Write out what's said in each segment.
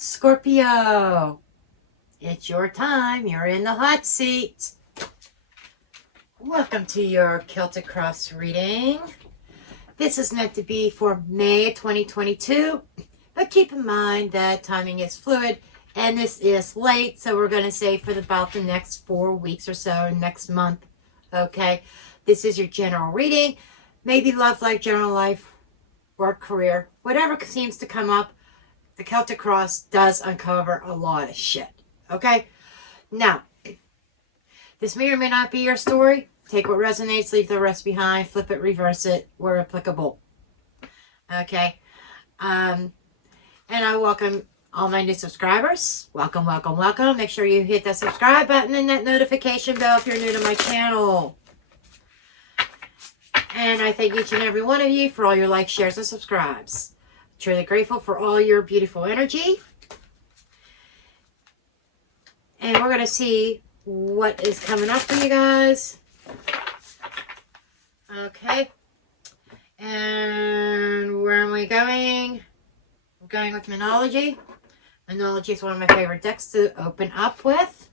Scorpio, it's your time. You're in the hot seat. Welcome to your Celtic Cross reading. This is meant to be for May 2022, but keep in mind that timing is fluid and this is late, so we're going to say for about the next 4 weeks or so, next month. Okay, this is your general reading. Maybe love life, general life, work, career, whatever seems to come up. The Celtic Cross does uncover a lot of shit. Okay? Now, this may or may not be your story. Take what resonates, leave the rest behind, flip it, reverse it, where applicable. Okay? And I welcome all my new subscribers. Welcome, welcome, welcome. Make sure you hit that subscribe button and that notification bell if you're new to my channel. And I thank each and every one of you for all your likes, shares, and subscribes. Truly grateful for all your beautiful energy. And we're going to see what is coming up for you guys. Okay. And where am I going? I'm going with Monology. Monology is one of my favorite decks to open up with.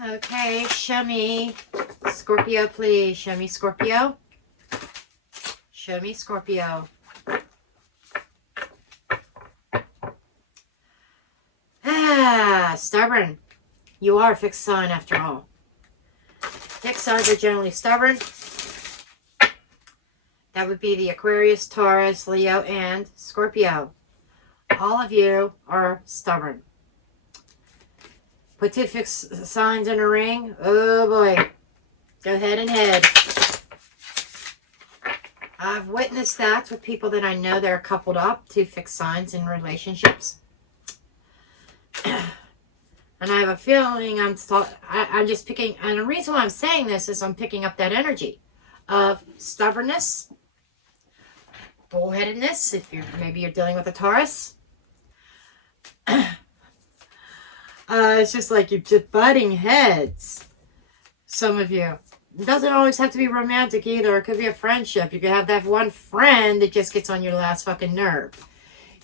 Okay, show me Scorpio, please. Show me Scorpio. Show me Scorpio. Stubborn. You are a fixed sign after all. Fixed signs are generally stubborn. That would be the Aquarius, Taurus, Leo, and Scorpio. All of you are stubborn. Put two fixed signs in a ring. Oh boy. Go head and head. I've witnessed that with people that I know that are coupled up, two fixed signs in relationships. And I have a feeling I'm just picking, and the reason why I'm saying this is I'm picking up that energy of stubbornness, bullheadedness, if maybe you're dealing with a Taurus. It's just like you're just butting heads. Some of you. It doesn't always have to be romantic either. It could be a friendship. You could have that one friend that just gets on your last fucking nerve.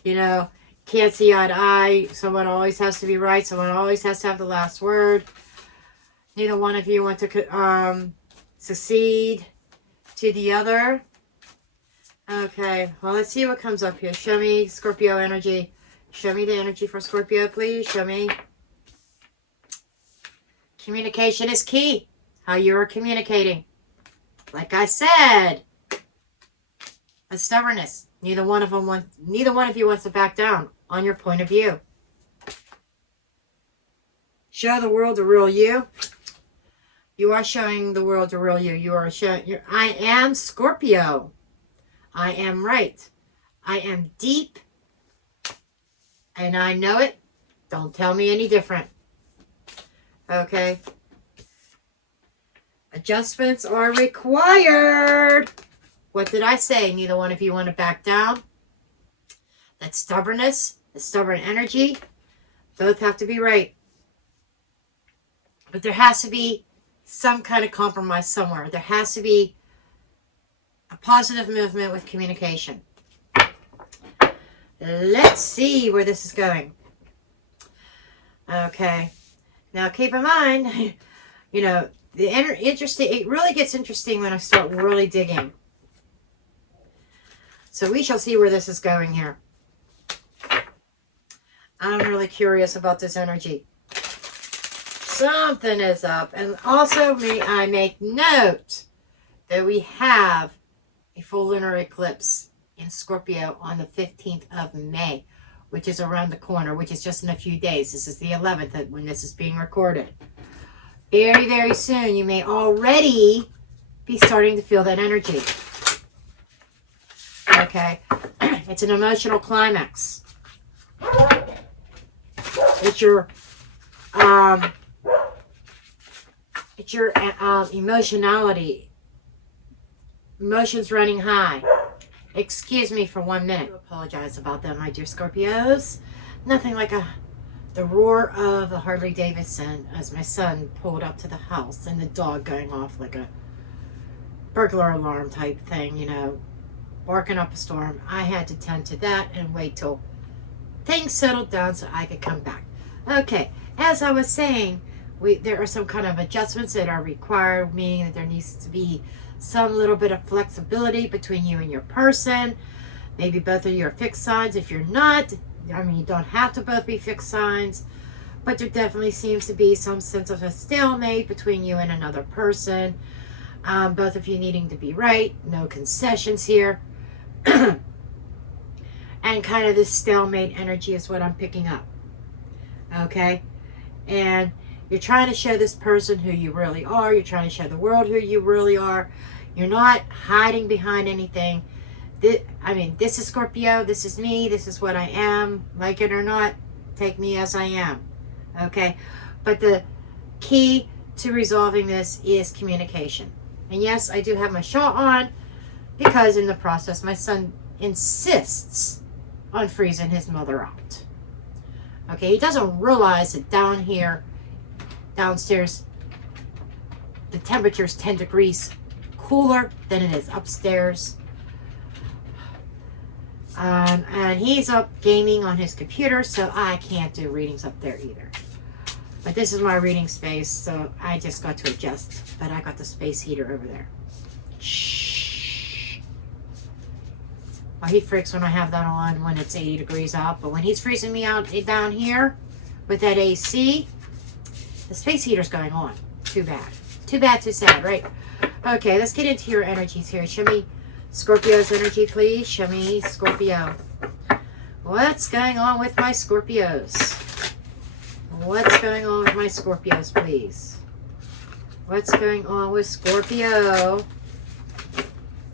You know, can't see eye to eye. Someone always has to be right. Someone always has to have the last word. Neither one of you want to succeed to the other. Okay, well, let's see what comes up here. Show me Scorpio energy. Show me the energy for Scorpio, please. Show me. Communication is key. How you are communicating. Like I said, a stubbornness. Neither one of you wants to back down on your point of view. Show the world the real you. You are showing the world the real you. You are showing. I am Scorpio. I am right. I am deep, and I know it. Don't tell me any different. Okay. Adjustments are required. What did I say? Neither one of you want to back down. That stubbornness, the stubborn energy, both have to be right. But there has to be some kind of compromise somewhere. There has to be a positive movement with communication. Let's see where this is going. Okay. Now keep in mind, you know, it really gets interesting when I start really digging. So we shall see where this is going here. I'm really curious about this energy. Something is up. And also, may I make note that we have a full lunar eclipse in Scorpio on the 15th of May, which is around the corner, which is just in a few days. This is the 11th when this is being recorded. Very, very soon, you may already be starting to feel that energy. Okay. It's an emotional climax. It's your emotionality. Emotions running high. Excuse me for 1 minute. I apologize about that, my dear Scorpios. Nothing like the roar of a Harley Davidson as my son pulled up to the house and the dog going off like a burglar alarm type thing, you know, barking up a storm. I had to tend to that and wait till things settled down so I could come back. Okay, as I was saying, there are some kind of adjustments that are required, meaning that there needs to be some little bit of flexibility between you and your person. Maybe both of you are fixed signs. If you're not, I mean, you don't have to both be fixed signs, but there definitely seems to be some sense of a stalemate between you and another person. Both of you needing to be right, no concessions here. And kind of this stalemate energy is what I'm picking up. Okay? And you're trying to show this person who you really are. You're trying to show the world who you really are. You're not hiding behind anything. This is Scorpio. This is me. This is what I am. Like it or not, take me as I am. Okay? But the key to resolving this is communication. And yes, I do have my shawl on because in the process, my son insists on freezing his mother out. Okay? He doesn't realize that down here, downstairs, the temperature is 10 degrees cooler than it is upstairs. And he's up gaming on his computer, so I can't do readings up there either. But this is my reading space, so I just got to adjust. But I got the space heater over there. Shh. Well, he freaks when I have that on when it's 80 degrees out. But when he's freezing me out down here with that AC, the space heater's going on. Too bad. Too bad, too sad, right? Okay, let's get into your energies here. Show me Scorpio's energy, please. Show me Scorpio. What's going on with my Scorpios? What's going on with my Scorpios, please? What's going on with Scorpio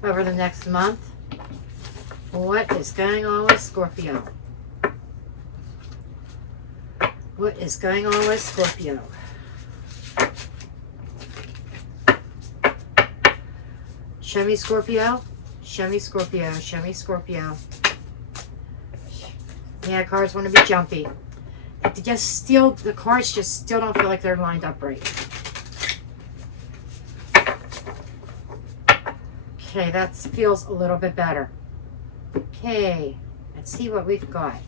over the next month? What is going on with Scorpio? What is going on with Scorpio? Show me Scorpio. Show me Scorpio. Show me Scorpio. Yeah, cards want to be jumpy. The cards just still don't feel like they're lined up right. Okay, that feels a little bit better. Okay, let's see what we've got.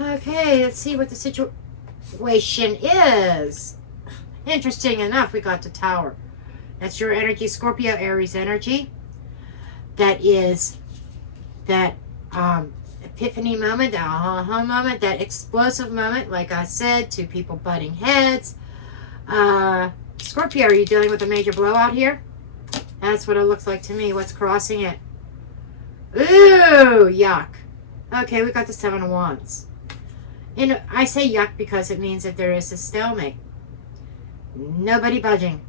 Okay, let's see what the situation is. Interesting enough, we got the Tower. That's your energy, Scorpio, Aries energy. That is that epiphany moment, that aha moment, that explosive moment, like I said, two people butting heads. Scorpio, are you dealing with a major blowout here? That's what it looks like to me. What's crossing it? Ooh, yuck. Okay, we got the Seven of Wands. And I say yuck because it means that there is a stalemate. Nobody budging.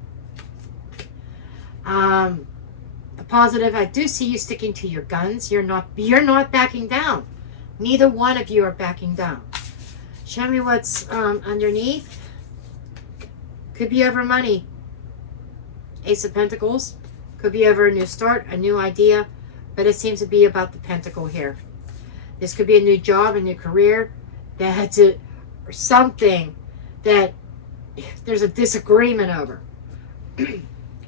The positive, I do see you sticking to your guns. You're not backing down. Neither one of you are backing down. Show me what's underneath. Could be over money. Ace of Pentacles. Could be over a new start, a new idea. But it seems to be about the Pentacle here. This could be a new job, a new career. That's it, or something that there's a disagreement over.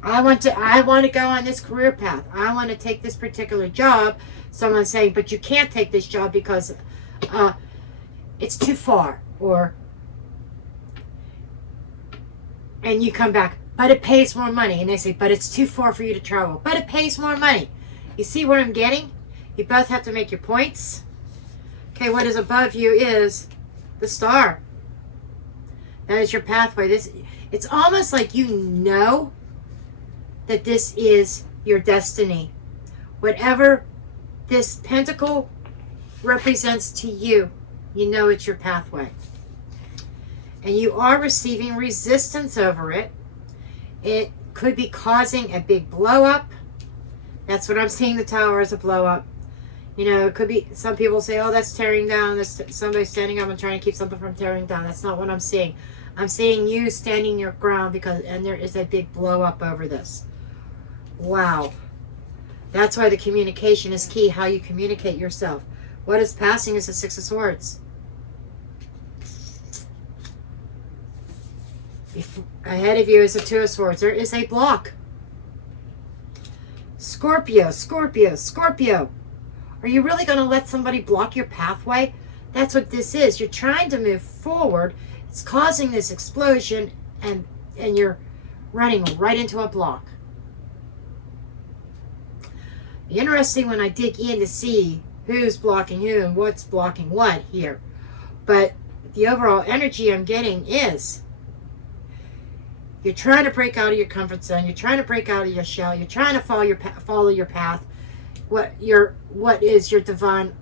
I want to go on this career path. I want to take this particular job. Someone's saying, but you can't take this job because it's too far. And you come back, but it pays more money. And they say, but it's too far for you to travel. But it pays more money. You see what I'm getting? You both have to make your points. Okay, what is above you is the Star. That is your pathway. It's almost like you know that this is your destiny. Whatever this Pentacle represents to you, you know it's your pathway. And you are receiving resistance over it. It could be causing a big blow up. That's what I'm seeing, the Tower as a blow up. You know, it could be, some people say, oh, that's tearing down. There's somebody standing up and trying to keep something from tearing down. That's not what I'm seeing. I'm seeing you standing your ground and there is a big blow up over this. Wow. That's why the communication is key, how you communicate yourself. What is passing is the Six of Swords. Ahead of you is the Two of Swords. There is a block. Scorpio, Scorpio, Scorpio. Are you really going to let somebody block your pathway? That's what this is. You're trying to move forward. It's causing this explosion, and you're running right into a block. Interesting when I dig in to see who's blocking who and what's blocking what here. But the overall energy I'm getting is you're trying to break out of your comfort zone. You're trying to break out of your shell. You're trying to follow your path. What is your divine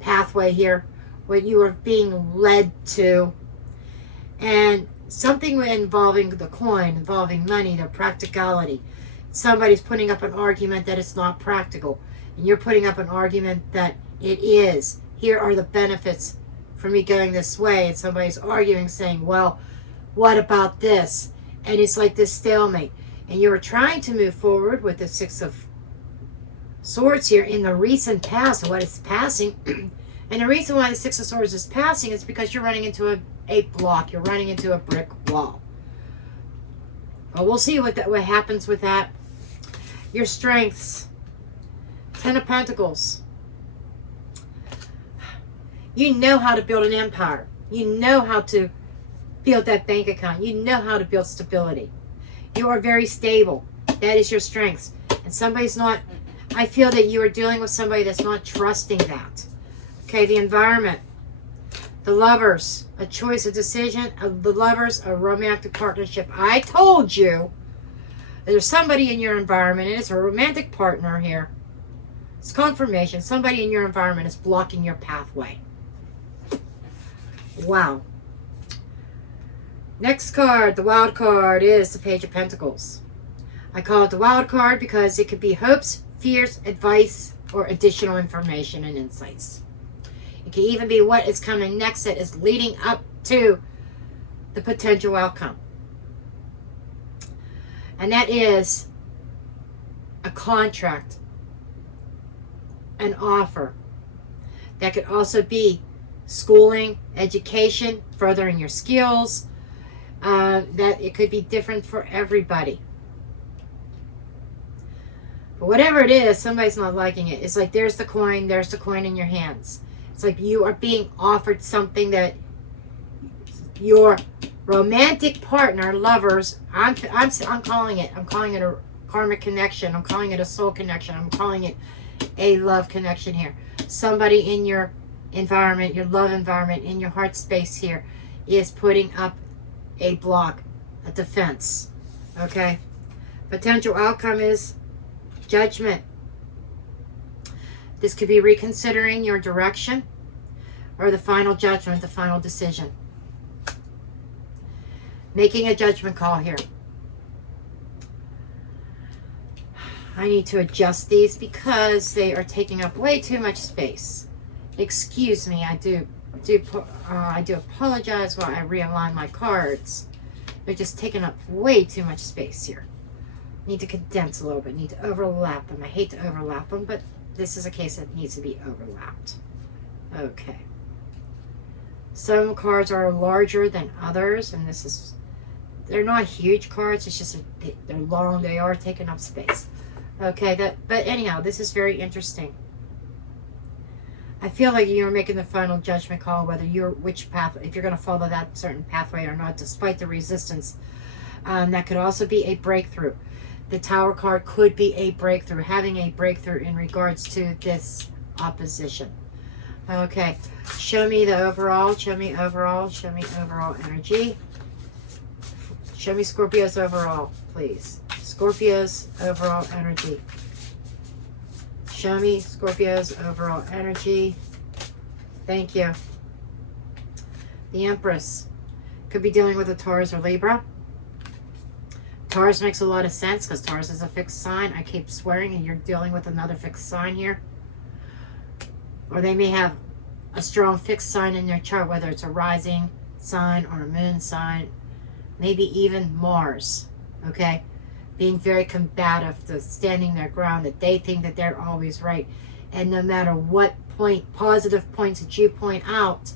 pathway here? What you are being led to. And something involving the coin, involving money, the practicality. Somebody's putting up an argument that it's not practical. And you're putting up an argument that it is. Here are the benefits for me going this way. And somebody's arguing, saying, well, what about this? And it's like this stalemate. And you were trying to move forward with the Six of Swords here in the recent past, what is passing. And the reason why the Six of Swords is passing is because you're running into a block. You're running into a brick wall. Well, we'll see what happens with that. Your strengths. Ten of Pentacles. You know how to build an empire. You know how to build that bank account. You know how to build stability. You are very stable. That is your strengths. And somebody's not, I feel that you are dealing with somebody that's not trusting that. Okay, the environment. The Lovers. A choice, a decision. The Lovers, a romantic partnership. I told you there's somebody in your environment, and it's a romantic partner here. It's confirmation. Somebody in your environment is blocking your pathway. Wow. Next card, the wild card, is the Page of Pentacles. I call it the wild card because it could be hopes, fears, advice, or additional information and insights. It can even be what is coming next that is leading up to the potential outcome. And that is a contract, an offer. That could also be schooling, education, furthering your skills. That it could be different for everybody. But whatever it is, somebody's not liking it. It's like there's the coin in your hands. It's like you are being offered something that your romantic partner, lovers, I'm calling it. I'm calling it a karmic connection. I'm calling it a soul connection. I'm calling it a love connection here. Somebody in your environment, your love environment, in your heart space here is putting up a block, a defense. Okay? Potential outcome is judgment. This could be reconsidering your direction or the final judgment, the final decision. Making a judgment call here. I need to adjust these because they are taking up way too much space. Excuse me, I do apologize while I realign my cards. They're just taking up way too much space here. Need to condense a little bit, need to overlap them. I hate to overlap them, but this is a case that needs to be overlapped. Okay. Some cards are larger than others, and they're not huge cards, it's just they're long, they are taking up space. Okay, but anyhow, this is very interesting. I feel like you're making the final judgment call whether which path, if you're going to follow that certain pathway or not, despite the resistance. That could also be a breakthrough. The Tower card could be a breakthrough, having a breakthrough in regards to this opposition. Okay, show me the overall, show me overall energy. Show me Scorpio's overall, please. Scorpio's overall energy. Show me Scorpio's overall energy. Thank you. The Empress. Could be dealing with a Taurus or Libra. Taurus makes a lot of sense because Taurus is a fixed sign. I keep swearing, and you're dealing with another fixed sign here. Or they may have a strong fixed sign in their chart, whether it's a rising sign or a moon sign. Maybe even Mars. Okay? Being very combative, standing their ground, that they think that they're always right. And no matter what positive points that you point out,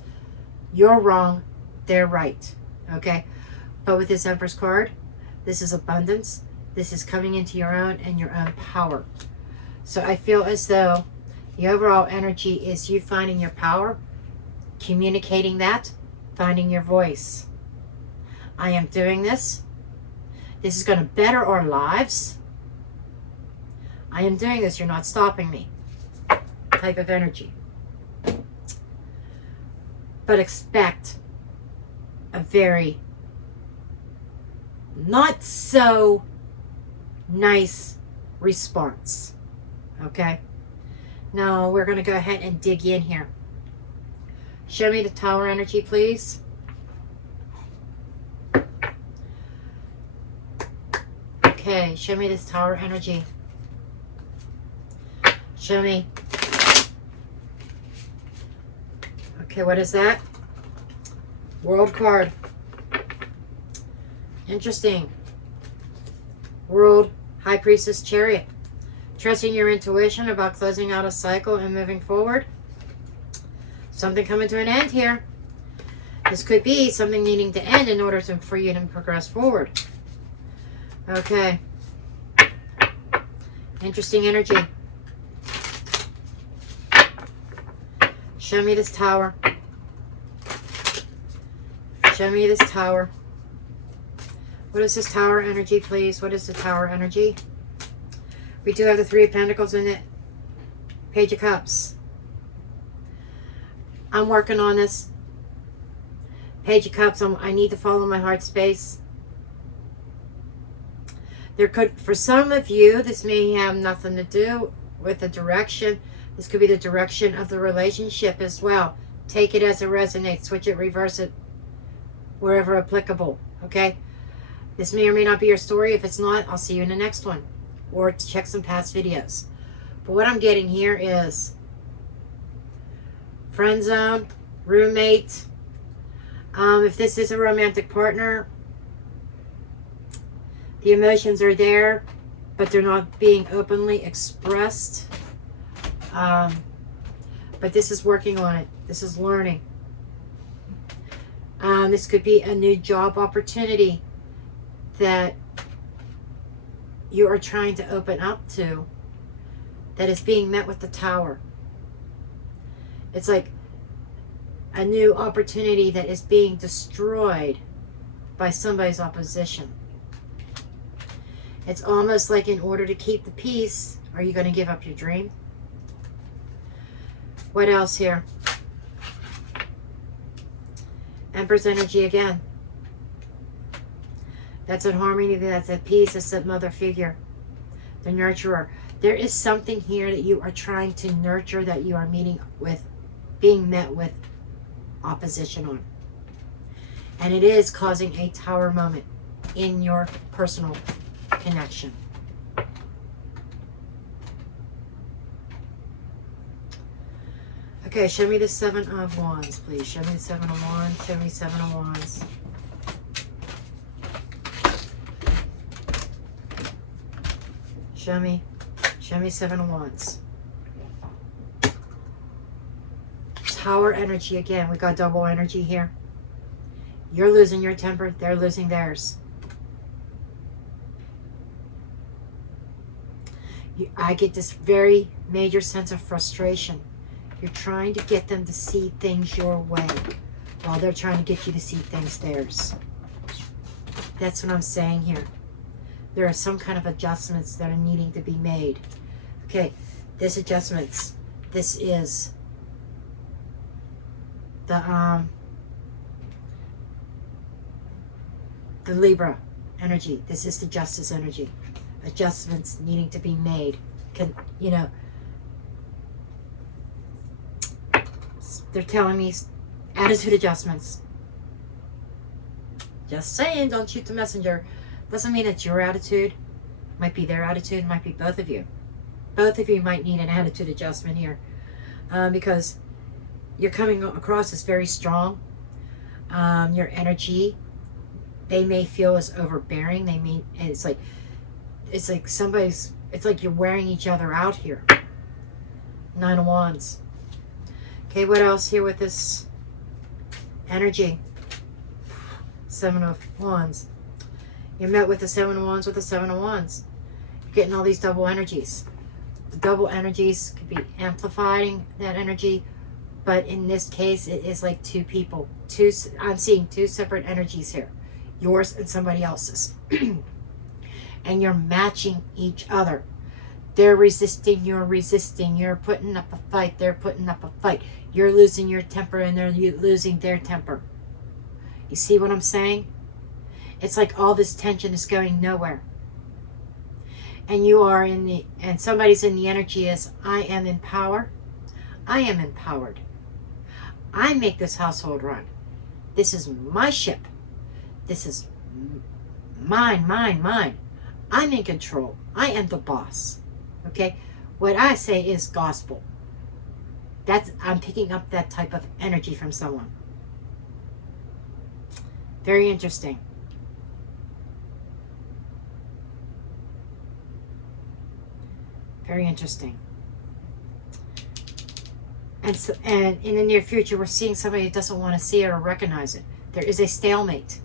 you're wrong, they're right. Okay? But with this Empress card, this is abundance. This is coming into your own and your own power. So I feel as though the overall energy is you finding your power, communicating that, finding your voice. I am doing this. This is going to better our lives. I am doing this. You're not stopping me. Type of energy. But expect a very not so nice response. Okay? Now we're going to go ahead and dig in here. Show me the Tower energy, please. Okay, show me this Tower energy. Show me. Okay, what is that? World card. Interesting. World, High Priestess, Chariot. Trusting your intuition about closing out a cycle and moving forward. Something coming to an end here. This could be something needing to end in order for you to progress forward. Okay. Interesting energy. Show me this Tower. Show me this Tower. What is this Tower energy, please? What is the Tower energy? We do have the Three of Pentacles in it. Page of Cups. I'm working on this. Page of Cups, I need to follow my heart space. There could, for some of you, this may have nothing to do with the direction. This could be the direction of the relationship as well. Take it as it resonates. Switch it, reverse it, wherever applicable. Okay? This may or may not be your story. If it's not, I'll see you in the next one. Or check some past videos. But what I'm getting here is friend zone, roommate. If this is a romantic partner, the emotions are there, but they're not being openly expressed. But this is working on it. This is learning. This could be a new job opportunity that you are trying to open up to, that is being met with the Tower. It's like a new opportunity that is being destroyed by somebody's opposition. It's almost like in order to keep the peace, are you going to give up your dream? What else here? Empress energy again. That's at harmony, that's at peace, that's that mother figure, the nurturer. There is something here that you are trying to nurture that you are meeting with, being met with opposition on. And it is causing a Tower moment in your personal connection. Okay, show me the Seven of Wands, please. Show me the Seven of Wands. Show me Seven of Wands. Show me Seven of Wands. Tower energy again. We got double energy here. You're losing your temper. They're losing theirs. I get this very major sense of frustration. You're trying to get them to see things your way while they're trying to get you to see things theirs. That's what I'm saying here. There are some kind of adjustments that are needing to be made. Okay, this adjustments. This is the Libra energy. This is the Justice energy. Adjustments needing to be made. You know, they're telling me attitude adjustments. Just saying, don't shoot the messenger. Doesn't mean it's your attitude. Might be their attitude. Might be both of you. Both of you might need an attitude adjustment here. Because you're coming across as very strong. Your energy, they may feel as overbearing. They mean, and it's like somebody's, it's like you're wearing each other out here. Nine of Wands. Okay, what else here with this energy? Seven of Wands. You met with the Seven of Wands with the Seven of Wands. You're getting all these double energies. The double energies could be amplifying that energy, but in this case, it is like two people. I'm seeing two separate energies here. Yours and somebody else's. And you're matching each other. They're resisting, you're resisting. You're putting up a fight, they're putting up a fight. You're losing your temper and they're losing their temper. You see what I'm saying? It's like all this tension is going nowhere. And you are in the, and somebody's in the energy is, I am in power. I am empowered. I make this household run. This is my ship. This is mine, mine, mine. I'm in control. I am the boss. Okay? What I say is gospel. I'm picking up that type of energy from someone. Very interesting. Very interesting. And in the near future, we're seeing somebody who doesn't want to see it or recognize it. There is a stalemate.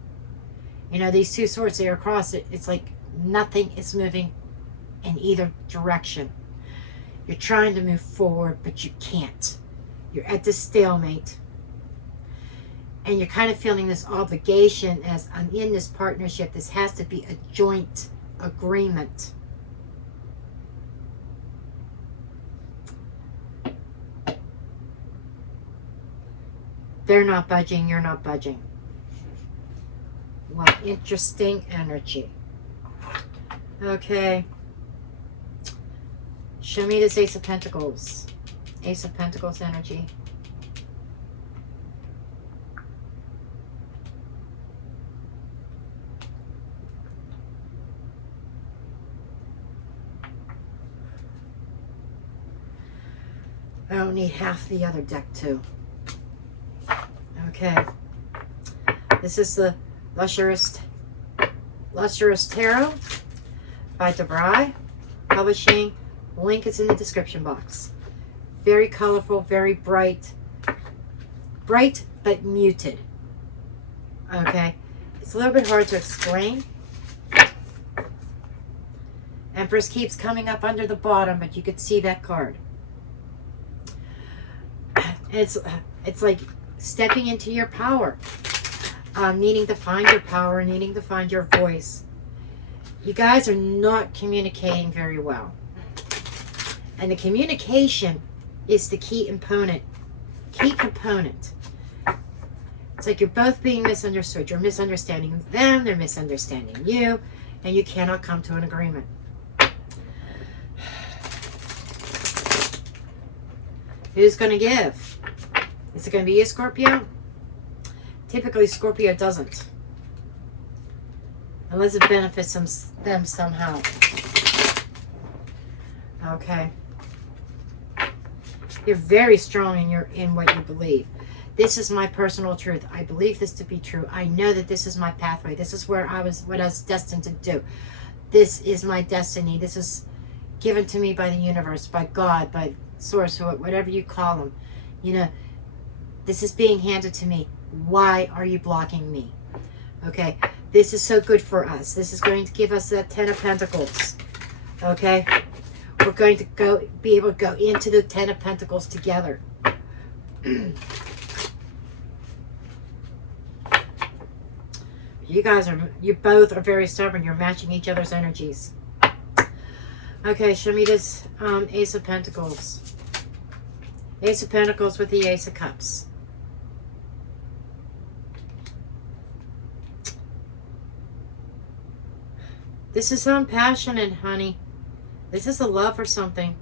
You know, these two swords, they are across it. It's like nothing is moving in either direction. You're trying to move forward, but you can't. You're at this stalemate. And you're kind of feeling this obligation as I'm in this partnership. This has to be a joint agreement. They're not budging, you're not budging. Wow, interesting energy. Okay. Show me this Ace of Pentacles. Ace of Pentacles energy. I don't need half the other deck too. Okay. This is the Lustrous Tarot by DeBry Publishing. Link is in the description box. Very colorful, very bright. Bright, but muted. Okay. It's a little bit hard to explain. Empress keeps coming up under the bottom, but you could see that card. It's like stepping into your power. Needing to find your power, needing to find your voice. You guys are not communicating very well. And the communication is the key component. It's like you're both being misunderstood. You're misunderstanding them, they're misunderstanding you, and you cannot come to an agreement. Who's going to give? Is it going to be a Scorpio? Typically, Scorpio doesn't. Unless it benefits them somehow. Okay. You're very strong in what you believe. This is my personal truth. I believe this to be true. I know that this is my pathway. This is what I was destined to do. This is my destiny. This is given to me by the universe, by God, by Source, whatever you call them. You know, this is being handed to me. Why are you blocking me? Okay, this is so good for us. This is going to give us that 10 of Pentacles. Okay, we're going to be able to go into the 10 of Pentacles together. You both are very stubborn. You're matching each other's energies. Okay, show me this Ace of Pentacles. Ace of Pentacles with the Ace of Cups. This is passionate, honey. This is a love for something.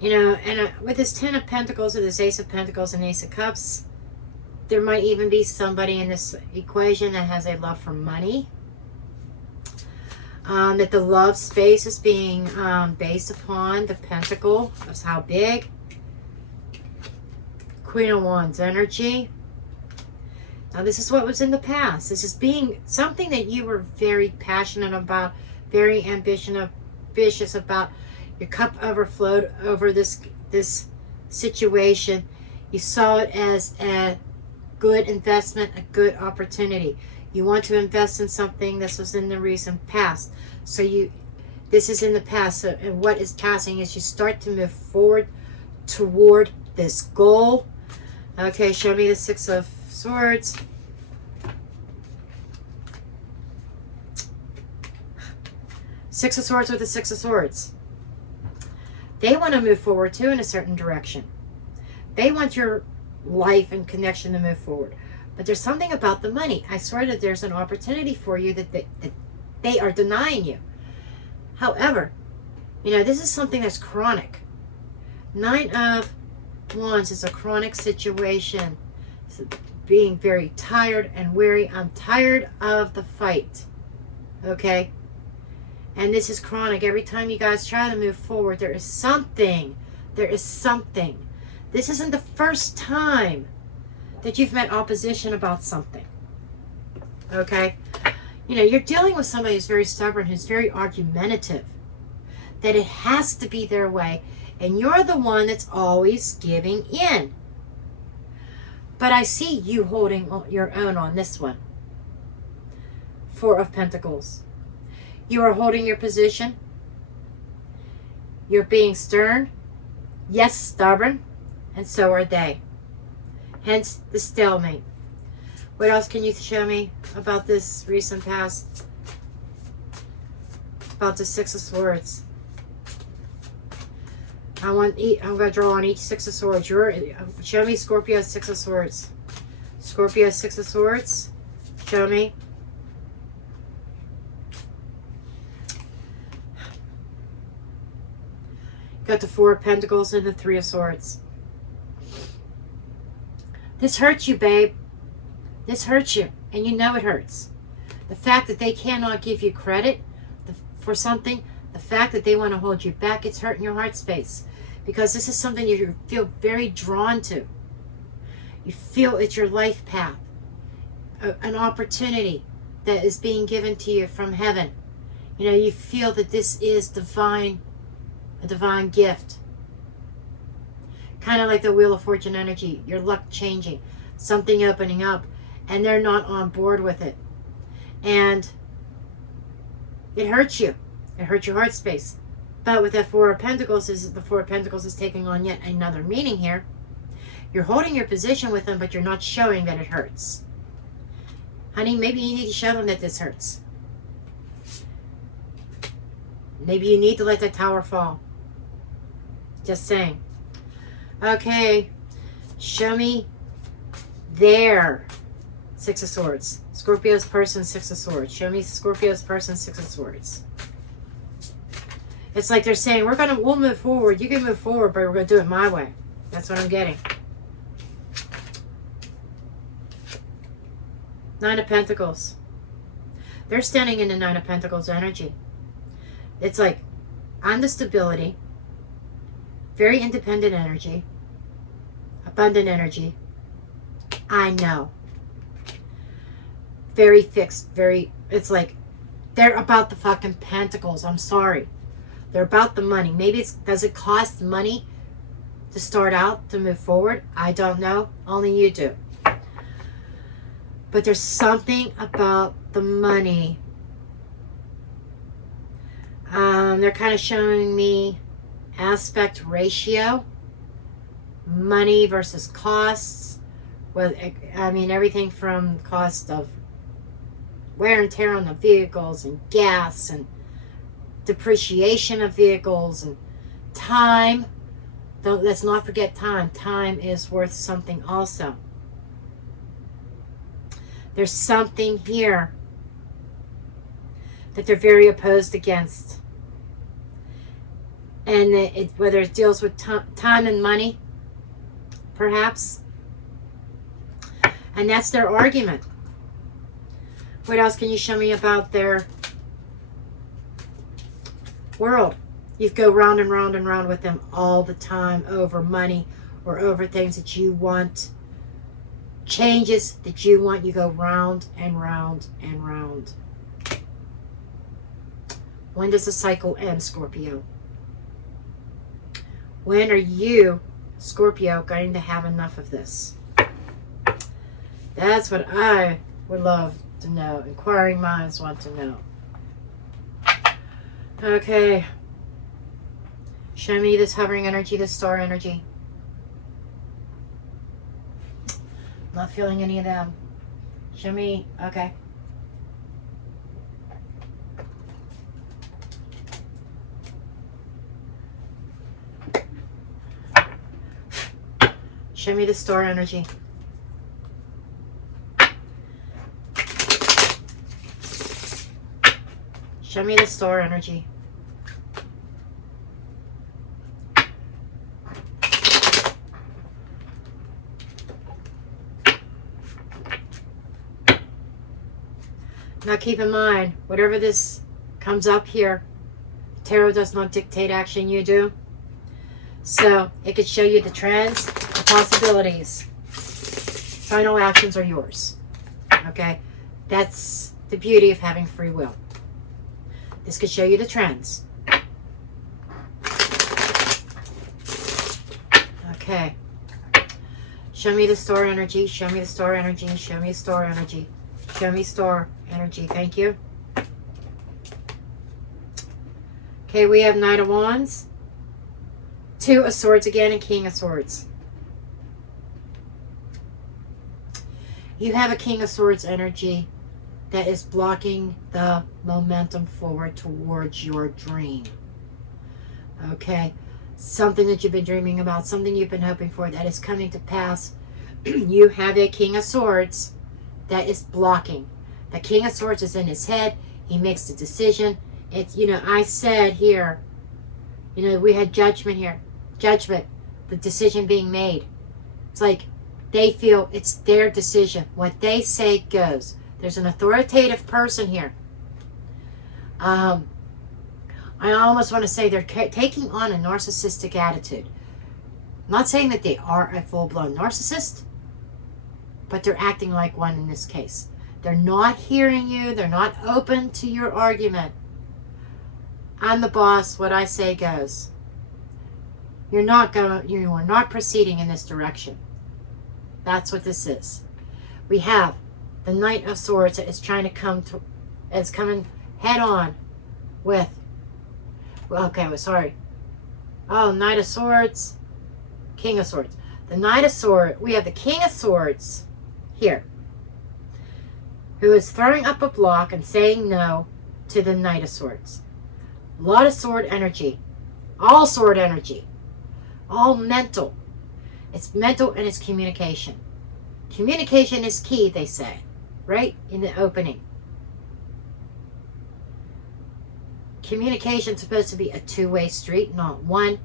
You know, and with this 10 of Pentacles, or this Ace of Pentacles and Ace of Cups, there might even be somebody in this equation that has a love for money. That the love space is being based upon the pentacle. That's how big. Queen of Wands energy. Now this is what was in the past. This is being something that you were very passionate about, very ambitious about. Your cup overflowed over this situation. You saw it as a good investment, a good opportunity. You want to invest in something. This was in the recent past. So this is in the past. So, and what is passing is you start to move forward toward this goal. Okay, show me the Six of Swords. Six of Swords with the Six of Swords. They want to move forward too in a certain direction. They want your life and connection to move forward. But there's something about the money. I swear that there's an opportunity for you that they are denying you. However, this is something that's chronic. 9 of Wands is a chronic situation. It's being very tired and weary. I'm tired of the fight. Okay? And this is chronic. Every time you guys try to move forward, there is something. There is something. This isn't the first time that you've met opposition about something. Okay? You're dealing with somebody who's very stubborn, who's very argumentative. That it has to be their way. And you're the one that's always giving in. But I see you holding your own on this one. 4 of Pentacles. You are holding your position. You're being stern. Yes, stubborn. And so are they. Hence the stalemate. What else can you show me about this recent past? About the Six of Swords. I'm going to draw on each Six of Swords. Show me Scorpio Six of Swords. Scorpio Six of Swords. Show me. Got the 4 of Pentacles and the 3 of Swords. This hurts you, babe. This hurts you. And you know it hurts. The fact that they cannot give you credit for something, the fact that they want to hold you back, it's hurting your heart space. Because this is something you feel very drawn to. You feel it's your life path. An opportunity that is being given to you from heaven. You feel that this is divine. A divine gift. Kind of like the Wheel of Fortune energy. Your luck changing. Something opening up. And they're not on board with it. And it hurts you. It hurts your heart space. But with that 4 of Pentacles, the 4 of Pentacles is taking on yet another meaning here. You're holding your position with them, but you're not showing that it hurts. Honey, maybe you need to show them that this hurts. Maybe you need to let that tower fall. Just saying. Okay. Show me their Six of Swords. Scorpio's person, Six of Swords. Show me Scorpio's person, Six of Swords. It's like they're saying, we'll move forward. You can move forward, but we're going to do it my way. That's what I'm getting. 9 of Pentacles. They're standing in the 9 of Pentacles energy. It's like, on the stability, very independent energy, abundant energy. I know. Very fixed, it's like, they're about the fucking pentacles. I'm sorry. They're about the money. Maybe does it cost money to start out, to move forward? I don't know. Only you do. But there's something about the money. They're kind of showing me aspect ratio. Money versus costs. Well, I mean, everything from cost of wear and tear on the vehicles and gas and depreciation of vehicles and time. Let's not forget time. Time is worth something also. There's something here that they're very opposed against. And whether it deals with time and money, perhaps. And that's their argument. What else can you show me about their world? You go round and round and round with them all the time over money or over things that you want. Changes that you want. You go round and round and round. When does the cycle end, Scorpio? When are you Scorpio going to have enough of this? That's what I would love to know. Inquiring minds want to know. Okay. Show me this hovering energy, this star energy. Not feeling any of them. Show me. Okay. Show me the star energy. Show me the star energy. Now keep in mind, whatever this comes up here, tarot does not dictate action, you do. So it could show you the trends, the possibilities. Final actions are yours. Okay? That's the beauty of having free will. This could show you the trends. Okay. Show me the star energy. Show me the star energy. Show me star energy. Show me star energy. Thank you. Okay, we have Knight of Wands, Two of Swords again, and King of Swords. You have a King of Swords energy that is blocking the momentum forward towards your dream. Okay, something that you've been dreaming about, something you've been hoping for that is coming to pass. You have a King of Swords that is blocking. The King of Swords is in his head. He makes the decision. It's, you know, I said here, you know, we had judgment here. Judgment, the decision being made. It's like they feel it's their decision. What they say goes. There's an authoritative person here. I almost want to say they're taking on a narcissistic attitude. I'm not saying that they are a full-blown narcissist, but they're acting like one in this case. They're not hearing you. They're not open to your argument. I'm the boss. What I say goes. You are not proceeding in this direction. That's what this is. We have the Knight of Swords that is trying to come to, it's coming head on with, well, okay, well, sorry. Oh, Knight of Swords, King of Swords. The Knight of Swords, we have the King of Swords here, who is throwing up a block and saying no to the Knight of Swords. A lot of sword energy. All sword energy. All mental. It's mental and it's communication. Communication is key, they say. Right? In the opening. Communication is supposed to be a two-way street, not one.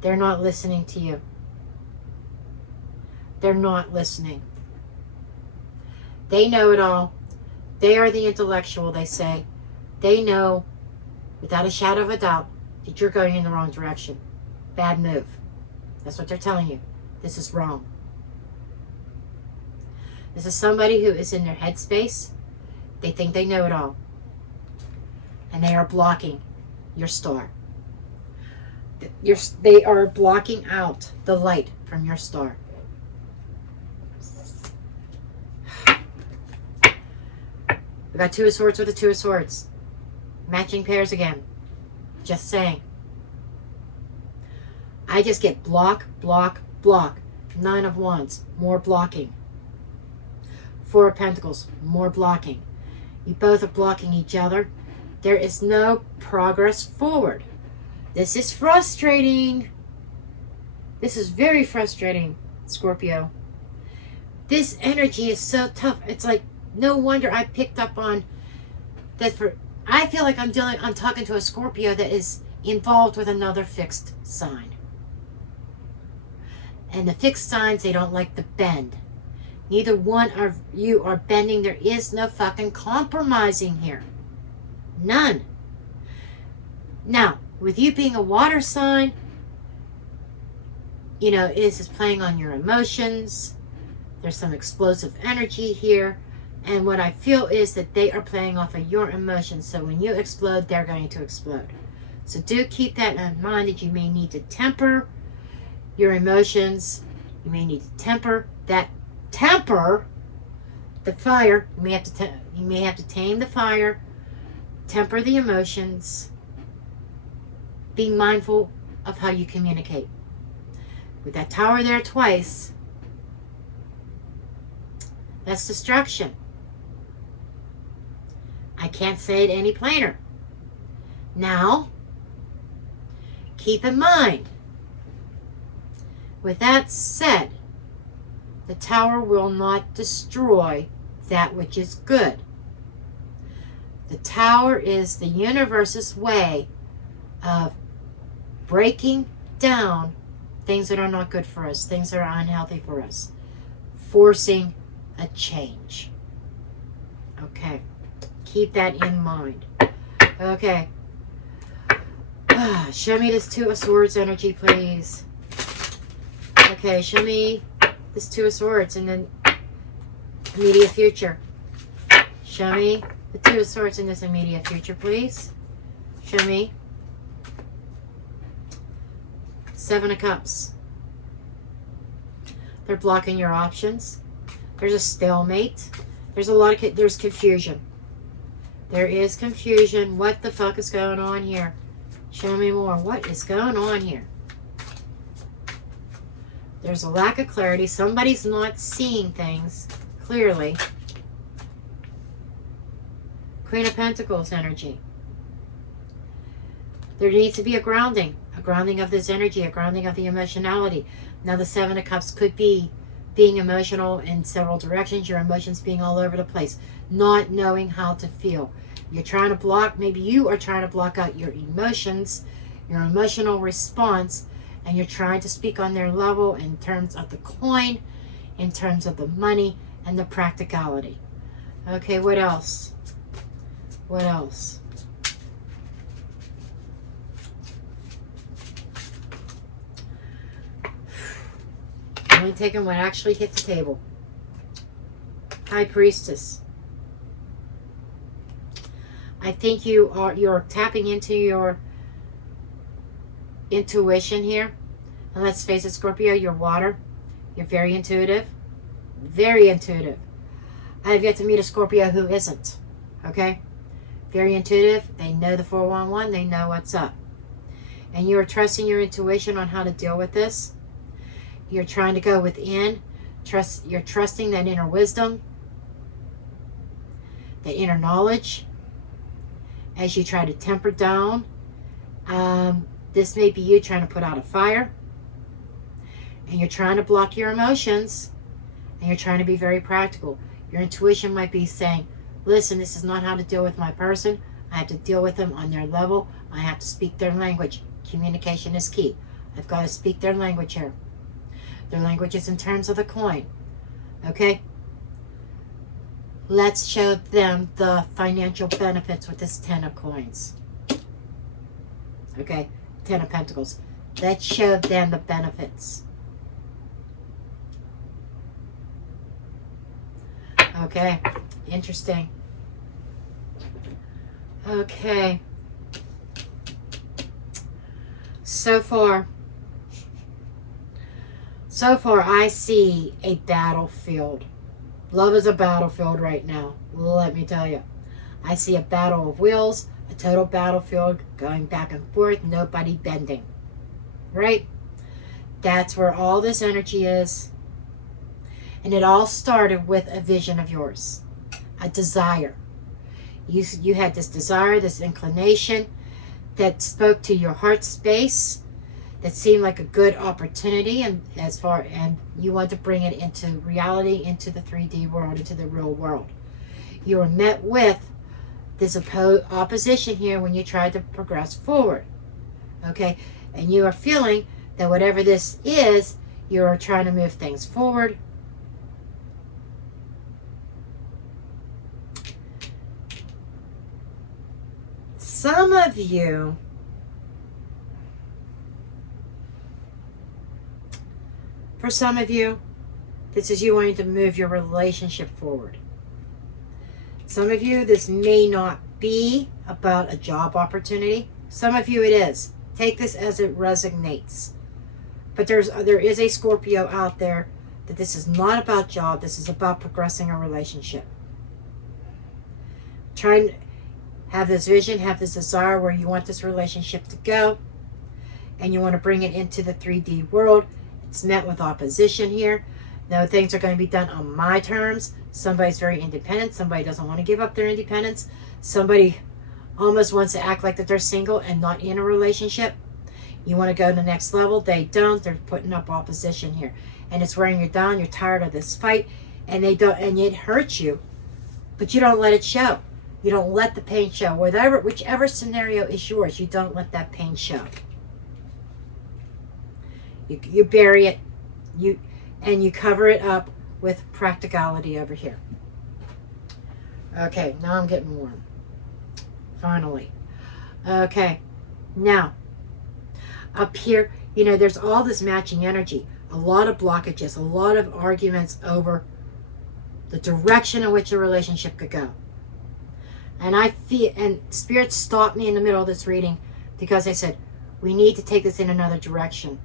They're not listening to you. They're not listening. They know it all. They are the intellectual, they say. They know, without a shadow of a doubt, that you're going in the wrong direction. Bad move. That's what they're telling you. This is wrong. This is somebody who is in their headspace. They think they know it all. And they are blocking your star. They are blocking out the light from your star. We got Two of Swords with a Two of Swords. Matching pairs again. Just saying. I just get block, block, block. Nine of Wands. More blocking. Four of Pentacles. More blocking. You both are blocking each other. There is no progress forward. This is frustrating. This is very frustrating, Scorpio. This energy is so tough. It's like, no wonder I picked up on that. I feel like I'm talking to a Scorpio that is involved with another fixed sign. And the fixed signs, they don't like the bend. Neither one of you are bending. There is no fucking compromising here. None. Now, with you being a water sign, you know, this is playing on your emotions. There's some explosive energy here. And what I feel is that they are playing off of your emotions. So when you explode, they're going to explode. So do keep that in mind, that you may need to temper your emotions. You may need to temper the fire. You may have to tame the fire, temper the emotions, being mindful of how you communicate. With that Tower there twice, that's destruction. I can't say it any plainer. Now, keep in mind, with that said, the Tower will not destroy that which is good. The Tower is the universe's way of breaking down things that are not good for us, things that are unhealthy for us, forcing a change. Okay, keep that in mind. Okay, show me this Two of Swords energy, please. Okay, show me this Two of Swords and then immediate future. Show me the Two of Swords in this immediate future, please. Show me Seven of Cups. They're blocking your options. There's a stalemate. There's there's confusion. There is confusion. What the fuck is going on here? Show me more. What is going on here? There's a lack of clarity. Somebody's not seeing things clearly. Queen of Pentacles energy. There needs to be a grounding of this energy, a grounding of the emotionality. Now the Seven of Cups could be being emotional in several directions, your emotions being all over the place, not knowing how to feel. You're trying to block, maybe you are trying to block out your emotions, your emotional response, and you're trying to speak on their level in terms of the coin, in terms of the money, and the practicality. Okay, what else? What else? I'm only taking what actually hit the table. High Priestess. I think you're tapping into your intuition here. And let's face it, Scorpio, you're water. You're very intuitive. Very intuitive. I have yet to meet a Scorpio who isn't. Okay? Very intuitive. They know the 411. They know what's up. And you are trusting your intuition on how to deal with this. You're trying to go within. You're trusting that inner wisdom, the inner knowledge, as you try to temper down. This may be you trying to put out a fire, and you're trying to block your emotions, and you're trying to be very practical. Your intuition might be saying, listen, this is not how to deal with my person. I have to deal with them on their level. I have to speak their language. Communication is key. I've got to speak their language here. Their language is in terms of the coin. Okay? Let's show them the financial benefits with this 10 of coins. Okay? 10 of Pentacles. Let's show them the benefits. Okay. Interesting. Okay. So far, I see a battlefield. Love is a battlefield right now. Let me tell you. I see a battle of wills, a total battlefield going back and forth, nobody bending. Right? That's where all this energy is. And it all started with a vision of yours. A desire. You had this desire, this inclination that spoke to your heart space, that seemed like a good opportunity, and you want to bring it into reality, into the 3D world, into the real world. You were met with this opposition here when you tried to progress forward. Okay? And you are feeling that whatever this is, you are trying to move things forward. Some of you For some of you, this is you wanting to move your relationship forward. Some of you, this may not be about a job opportunity. Some of you, it is. Take this as it resonates. But there is a Scorpio out there that this is not about job. This is about progressing a relationship. Trying to have this vision, have this desire where you want this relationship to go. And you want to bring it into the 3D world. It's met with opposition here. No, things are going to be done on my terms. Somebody's very independent. Somebody doesn't want to give up their independence. Somebody almost wants to act like that they're single and not in a relationship. You want to go to the next level. They don't. They're putting up opposition here. And it's wearing you down. You're tired of this fight. And they don't, and it hurts you. But you don't let it show. You don't let the pain show. Whichever scenario is yours, you don't let that pain show. You bury it. And you cover it up with practicality over here. Okay, now I'm getting warm. Finally. Okay, now, up here, you know, there's all this matching energy. A lot of blockages, a lot of arguments over the direction in which a relationship could go. And I feel, and Spirit stopped me in the middle of this reading because they said, we need to take this in another direction.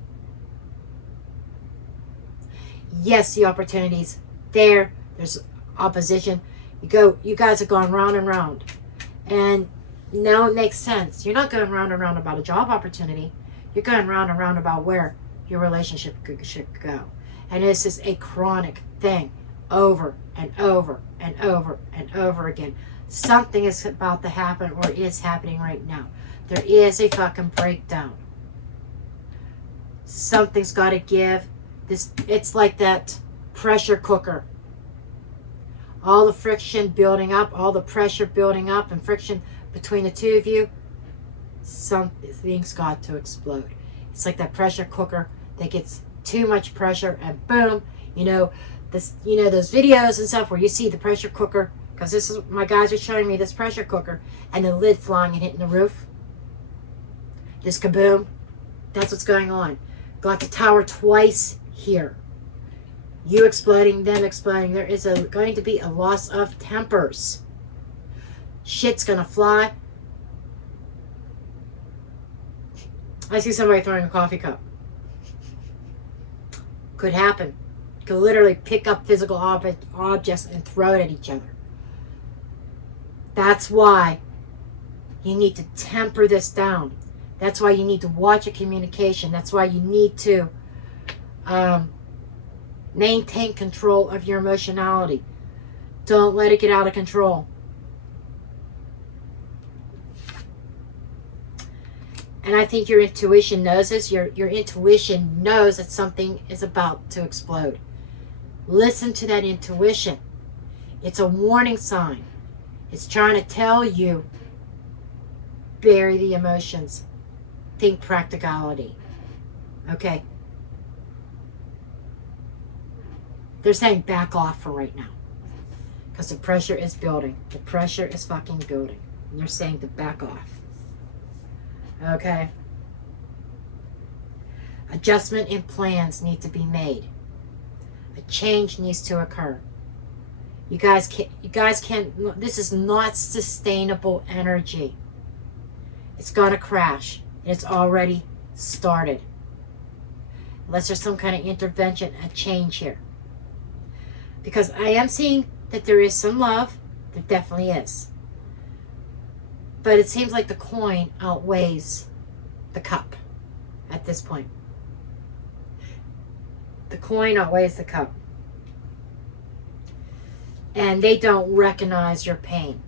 Yes, the opportunity's there. There's opposition. You guys have gone round and round. And now it makes sense. You're not going round and round about a job opportunity. You're going round and round about where your relationship should go. And this is a chronic thing. Over and over and over and over again. Something is about to happen or is happening right now. There is a fucking breakdown. Something's got to give. It's like that pressure cooker. All the friction building up, all the pressure building up and friction between the two of you, something's got to explode. It's like that pressure cooker that gets too much pressure and boom, those videos and stuff where you see the pressure cooker, because this is, my guys are showing me this pressure cooker and the lid flying and hitting the roof. This kaboom. That's what's going on. Got the tower twice here. You exploding, them exploding. There is going to be a loss of tempers. Shit's gonna fly. I see somebody throwing a coffee cup. Could happen. Could literally pick up physical objects and throw it at each other. That's why you need to temper this down. That's why you need to watch your communication. That's why you need to maintain control of your emotionality. Don't let it get out of control. And I think your intuition knows this. Your intuition knows that something is about to explode. Listen to that intuition. It's a warning sign. It's trying to tell you, bury the emotions. Think practicality. Okay? They're saying back off for right now. Because the pressure is building. The pressure is fucking building. And they're saying to back off. Okay? Adjustment in plans need to be made. A change needs to occur. You guys can't, this is not sustainable energy. It's gonna crash. It's already started. Unless there's some kind of intervention, a change here. Because I am seeing that there is some love. There definitely is. But it seems like the coin outweighs the cup at this point. The coin outweighs the cup. And they don't recognize your pain.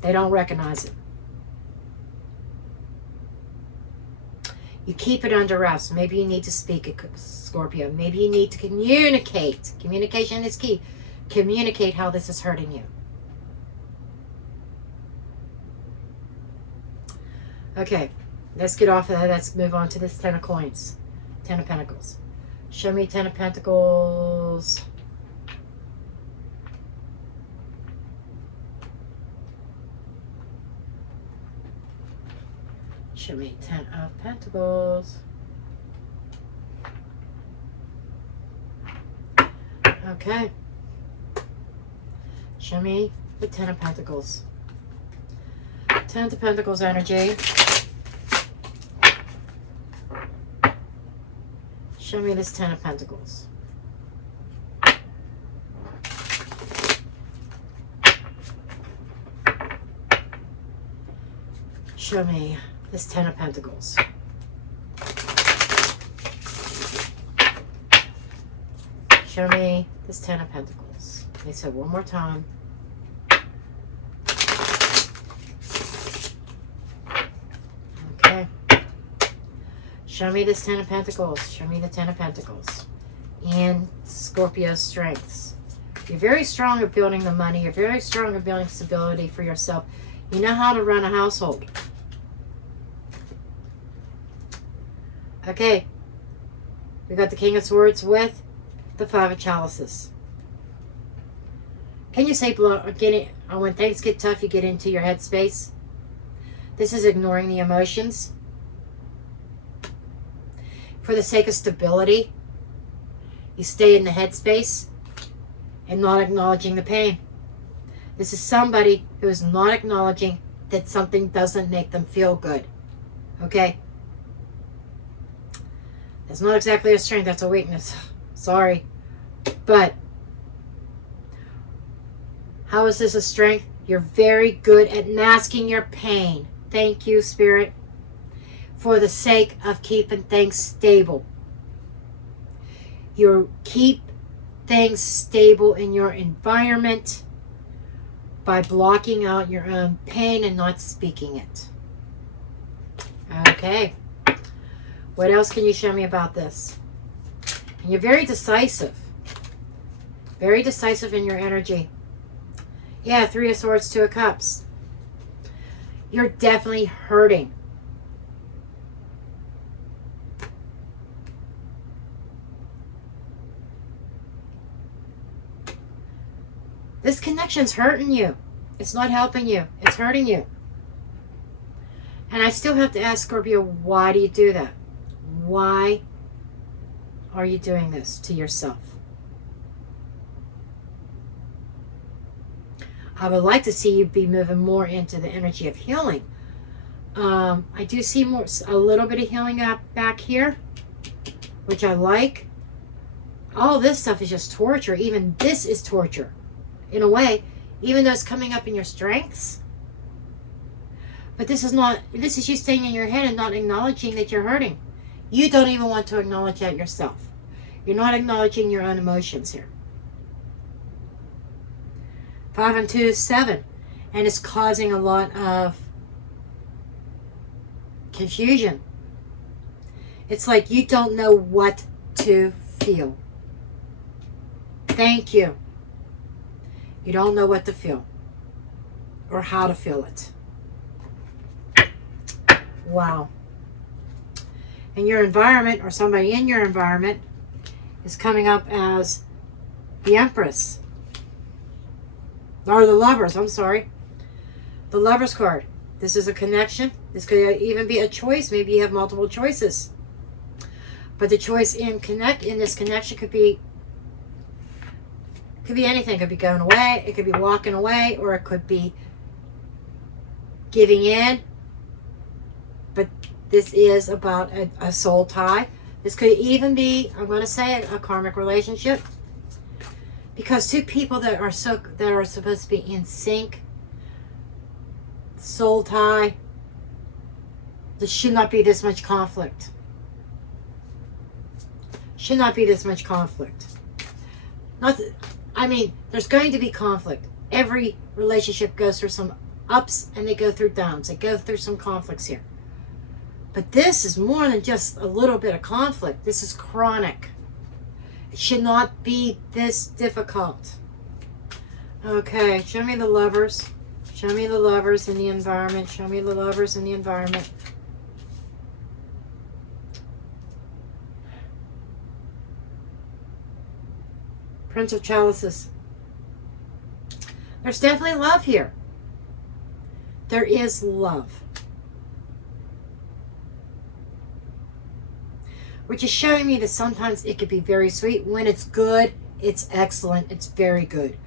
They don't recognize it. You keep it under wraps. Maybe you need to speak, Scorpio. Maybe you need to communicate. Communication is key. Communicate how this is hurting you. Okay, let's get off of that. Let's move on to this 10 of coins. 10 of Pentacles. Show me 10 of Pentacles. Show me 10 of Pentacles. Okay. Show me the 10 of Pentacles. 10 of Pentacles energy. Show me this Ten of Pentacles. Show me this Ten of Pentacles. Show me this Ten of Pentacles. They said one more time. Okay. Show me this Ten of Pentacles. Show me the Ten of Pentacles. And Scorpio's strengths. You're very strong at building the money. You're very strong at building stability for yourself. You know how to run a household. Okay. We got the King of Swords with the Five of Chalices. Can you say when things get tough, you get into your headspace? This is ignoring the emotions. For the sake of stability, you stay in the headspace and not acknowledging the pain. This is somebody who is not acknowledging that something doesn't make them feel good. Okay? That's not exactly a strength, that's a weakness. Sorry. But how is this a strength? You're very good at masking your pain. Thank you, Spirit. For the sake of keeping things stable. You keep things stable in your environment by blocking out your own pain and not speaking it. Okay. What else can you show me about this? And you're very decisive. Very decisive in your energy. Yeah, Three of Swords, Two of Cups. You're definitely hurting. This connection's hurting you. It's not helping you. It's hurting you. And I still have to ask Scorpio, why do you do that? Why are you doing this to yourself? I would like to see you be moving more into the energy of healing. I do see a little bit of healing up back here, which I like. All this stuff is just torture. Even this is torture. In a way, even though it's coming up in your strengths. But this is you staying in your head and not acknowledging that you're hurting. You don't even want to acknowledge that yourself. You're not acknowledging your own emotions here. 5 and 2 is 7. And it's causing a lot of confusion. It's like you don't know what to feel. Thank you. You don't know what to feel. Or how to feel it. Wow. And your environment, or somebody in your environment, is coming up as the Empress. Or the Lovers, I'm sorry. The Lovers card. This is a connection. This could even be a choice. Maybe you have multiple choices. But the choice in this connection could be anything. It could be going away. It could be walking away. Or it could be giving in. But this is about a soul tie. This could even be, I'm going to say, a karmic relationship. Because two people that are supposed to be in sync, soul tie, there should not be this much conflict. Should not be this much conflict. There's going to be conflict. Every relationship goes through some ups and they go through downs. They go through some conflicts here. But this is more than just a little bit of conflict. This is chronic. It should not be this difficult. Okay, show me the Lovers. Show me the Lovers in the environment. Show me the Lovers in the environment. Prince of Chalices. There's definitely love here. There is love. Which is showing me that sometimes it could be very sweet. When it's good, it's excellent. It's very good.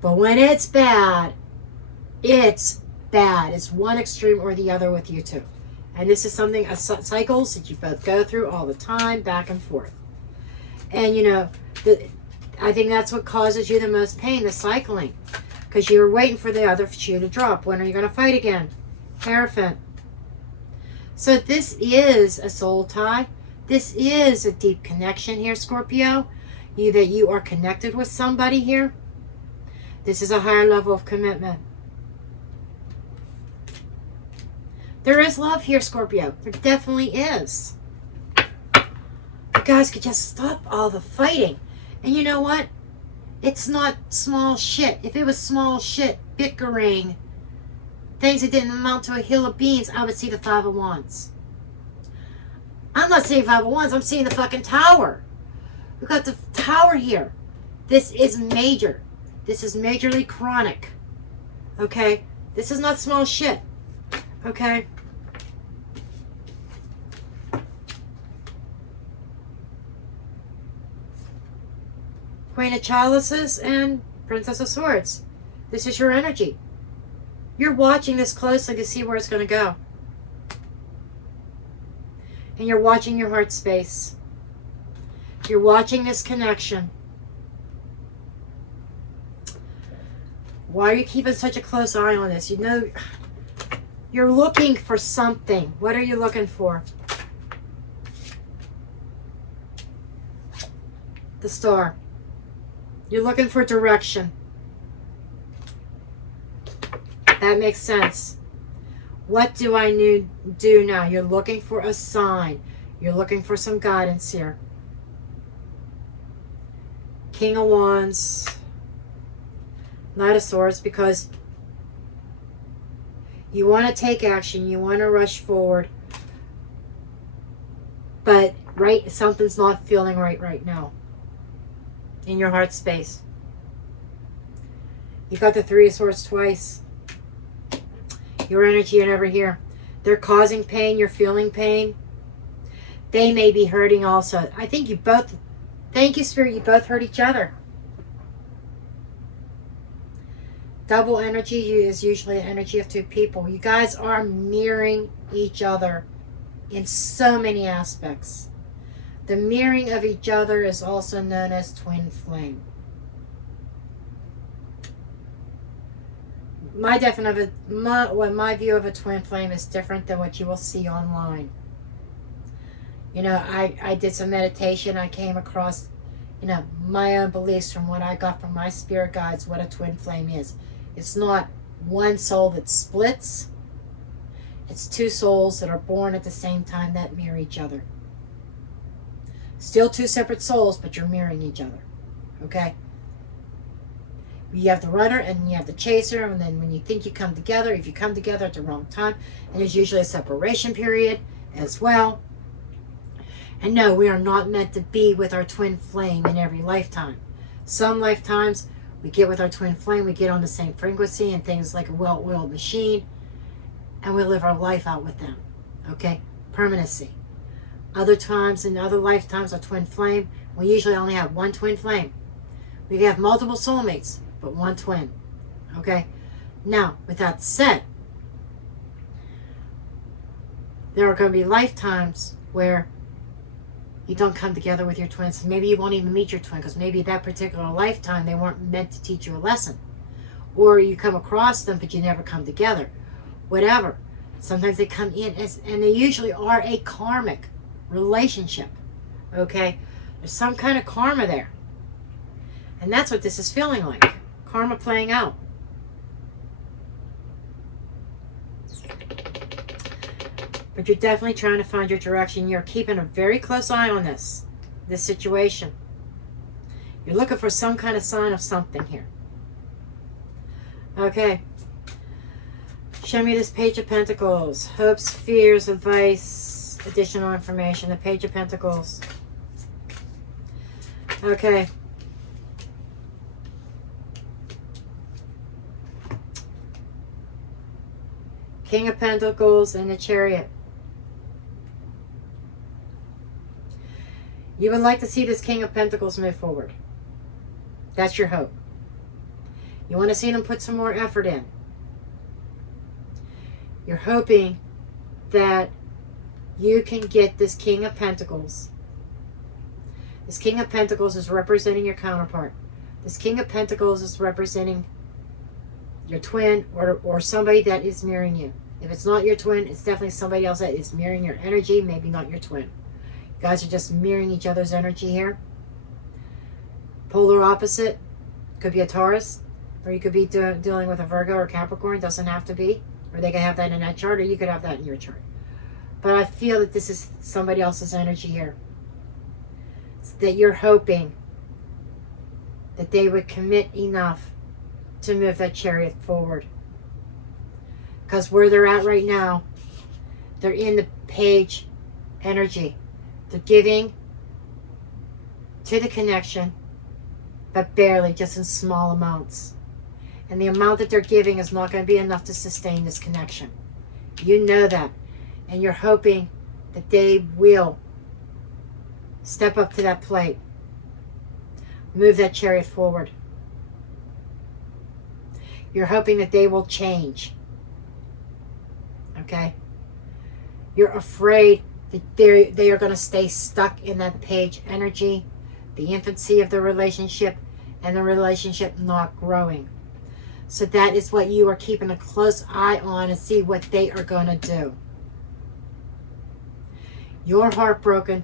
But when it's bad, it's bad. It's one extreme or the other with you two. And this is something, cycles that you both go through all the time, back and forth. And, I think that's what causes you the most pain, the cycling. Because you're waiting for the other shoe to drop. When are you going to fight again? Hierophant. So this is a soul tie. This is a deep connection here, Scorpio. That you are connected with somebody here. This is a higher level of commitment. There is love here, Scorpio. There definitely is. You guys could just stop all the fighting. And you know what? It's not small shit. If it was small shit, bickering, things that didn't amount to a hill of beans, I would see the Five of Wands. I'm not seeing Five of Wands. I'm seeing the fucking Tower. We've got the Tower here. This is major. This is majorly chronic. Okay? This is not small shit. Okay? Queen of Chalices and Princess of Swords. This is your energy. You're watching this closely to see where it's going to go. And you're watching your heart space. You're watching this connection. Why are you keeping such a close eye on this? You know, you're looking for something. What are you looking for? The Star. You're looking for direction. That makes sense. What do I need to do now? You're looking for a sign. You're looking for some guidance here. King of Wands. Knight of Swords, because you want to take action. You want to rush forward. But something's not feeling right now. In your heart space. You got the Three of Swords twice. Your energy and over here. They're causing pain. You're feeling pain. They may be hurting also. I think you both, thank you, Spirit, you both hurt each other. Double energy is usually an energy of two people. You guys are mirroring each other in so many aspects. The mirroring of each other is also known as twin flame. My view of a twin flame is different than what you will see online. You know, I did some meditation. I came across, my own beliefs from what I got from my spirit guides, what a twin flame is. It's not one soul that splits. It's two souls that are born at the same time that mirror each other. Still two separate souls, but you're mirroring each other. Okay? You have the runner and you have the chaser, and then when you think you come together, if you come together at the wrong time, and there's usually a separation period as well. And no, we are not meant to be with our twin flame in every lifetime. Some lifetimes, we get with our twin flame, we get on the same frequency and things like a well-oiled machine, and we live our life out with them. Okay? Permanency. Other times, in other lifetimes, our twin flame, we usually only have one twin flame. We have multiple soulmates, but one twin. Okay? Now, with that said, there are going to be lifetimes where you don't come together with your twins. Maybe you won't even meet your twin, because maybe that particular lifetime they weren't meant to teach you a lesson. Or you come across them, but you never come together. Whatever. Sometimes they come in, and they usually are a karmic relationship. Okay? There's some kind of karma there. And that's what this is feeling like. Karma playing out. But you're definitely trying to find your direction. You're keeping a very close eye on this situation. You're looking for some kind of sign of something here. Okay. Show me this Page of Pentacles. Hopes, fears, advice, additional information. The Page of Pentacles. Okay. King of Pentacles and the Chariot. You would like to see this King of Pentacles move forward. That's your hope. You want to see them put some more effort in. You're hoping that you can get this King of Pentacles, This King of Pentacles is representing your counterpart. This King of Pentacles is representing your twin or somebody that is mirroring you. If it's not your twin, it's definitely somebody else that is mirroring your energy, maybe not your twin. You guys are just mirroring each other's energy here. Polar opposite. Could be a Taurus, or you could be dealing with a Virgo or Capricorn. Doesn't have to be. Or they could have that in that chart, or you could have that in your chart. But I feel that this is somebody else's energy here. That you're hoping that they would commit enough to move that chariot forward. Because where they're at right now, they're in the page energy. They're giving to the connection, but barely, just in small amounts. And the amount that they're giving is not going to be enough to sustain this connection. You know that. And you're hoping that they will step up to that plate. Move that chariot forward. You're hoping that they will change. Okay? You're afraid that they are going to stay stuck in that page energy, the infancy of the relationship, and the relationship not growing. So that is what you are keeping a close eye on and see what they are going to do. You're heartbroken.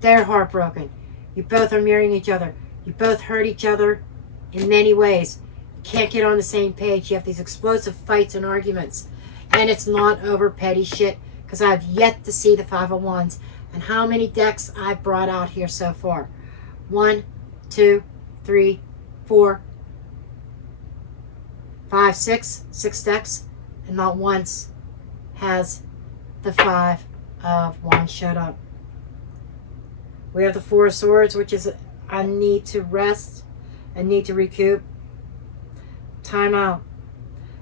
They're heartbroken. You both are mirroring each other. You both hurt each other in many ways. You can't get on the same page. You have these explosive fights and arguments. And it's not over petty shit, because I've yet to see the Five of Wands. And how many decks I've brought out here so far. 1, 2, 3, 4, 5, 6. 6 decks. And not once has the Five of Wands showed up. We have the Four of Swords, which is a need to rest, a need to recoup. Time out.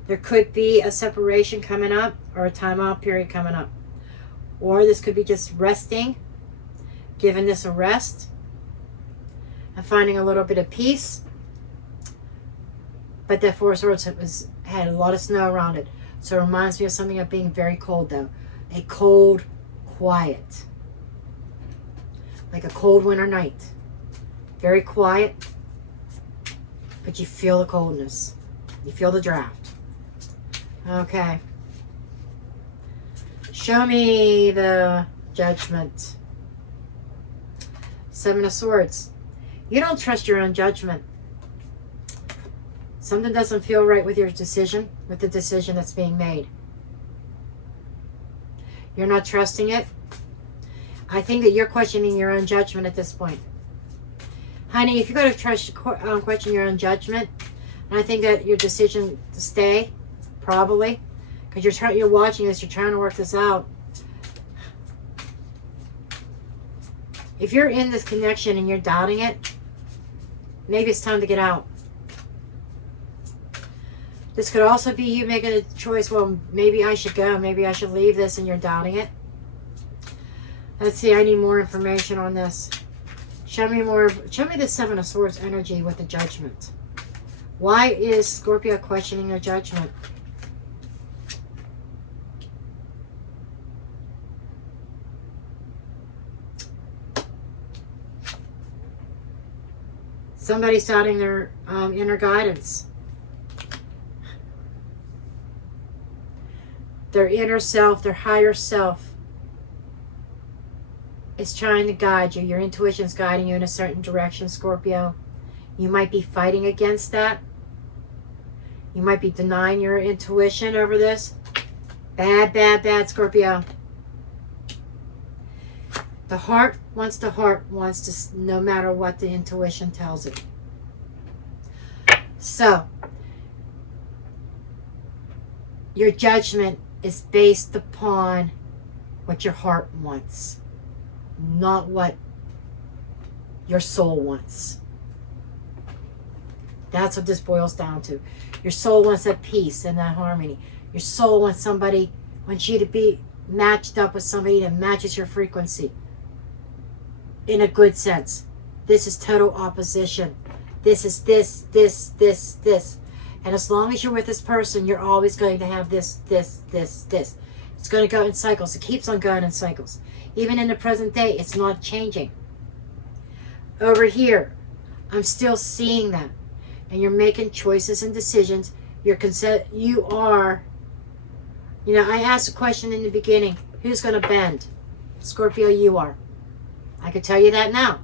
There could be a separation coming up, or a timeout period coming up. Or this could be just resting, giving this a rest, and finding a little bit of peace. But that Four of Swords had a lot of snow around it. So it reminds me of something of being very cold, though. A cold, quiet. Like a cold winter night. Very quiet, but you feel the coldness. You feel the draft. Okay. Show me the Judgment. Seven of Swords. You don't trust your own judgment. Something doesn't feel right with your decision, with the decision that's being made. You're not trusting it. I think that you're questioning your own judgment at this point. Honey, if you're going to question your own judgment, and I think that your decision to stay, probably, because you're watching this, you're trying to work this out. If you're in this connection and you're doubting it, maybe it's time to get out. This could also be you making a choice, well, maybe I should go, maybe I should leave this, and you're doubting it. Let's see, I need more information on this. Show me the Seven of Swords energy with the Judgment. Why is Scorpio questioning their judgment? Somebody's doubting their inner guidance. Their inner self, their higher self is trying to guide you. Your intuition's guiding you in a certain direction, Scorpio. You might be fighting against that. You might be denying your intuition over this. Bad, bad, bad, Scorpio. The heart wants to, no matter what the intuition tells it. So, your judgment is based upon what your heart wants, not what your soul wants. That's what this boils down to. Your soul wants that peace and that harmony. Your soul wants you to be matched up with somebody that matches your frequency. In a good sense. This is total opposition. This is this. And as long as you're with this person, you're always going to have this. It's going to go in cycles. It keeps on going in cycles. Even in the present day, it's not changing. Over here, I'm still seeing that. And you're making choices and decisions. You are, I asked a question in the beginning. Who's going to bend? Scorpio, you are. I could tell you that now.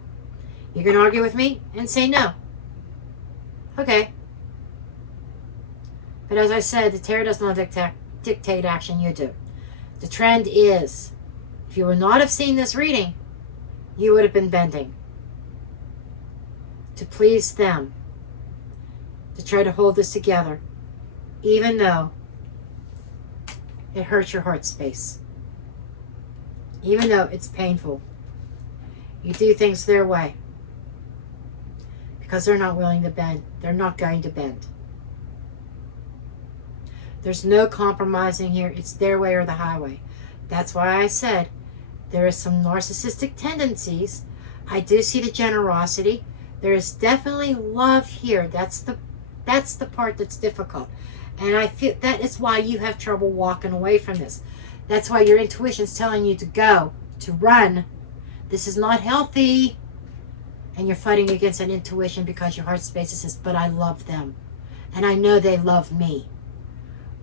You can argue with me and say no. Okay. But as I said, the tarot does not dictate action, you do. The trend is, if you would not have seen this reading, you would have been bending. To please them. To try to hold this together. Even though it hurts your heart space. Even though it's painful. You do things their way. Because they're not willing to bend. They're not going to bend. There's no compromising here. It's their way or the highway. That's why I said there is some narcissistic tendencies. I do see the generosity. There is definitely love here. That's the part that's difficult. And I feel that is why you have trouble walking away from this. That's why your intuition's telling you to go, to run. This is not healthy. And you're fighting against that intuition because your heart space says, but I love them. And I know they love me.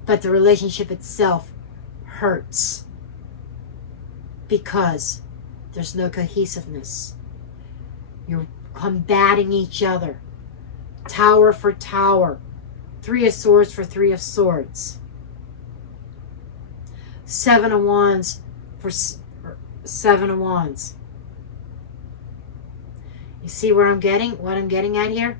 But the relationship itself hurts. Because there's no cohesiveness. You're combating each other. Tower for tower. 3 of Swords for 3 of Swords. 7 of Wands for 7 of Wands. You see where I'm getting? What I'm getting at here?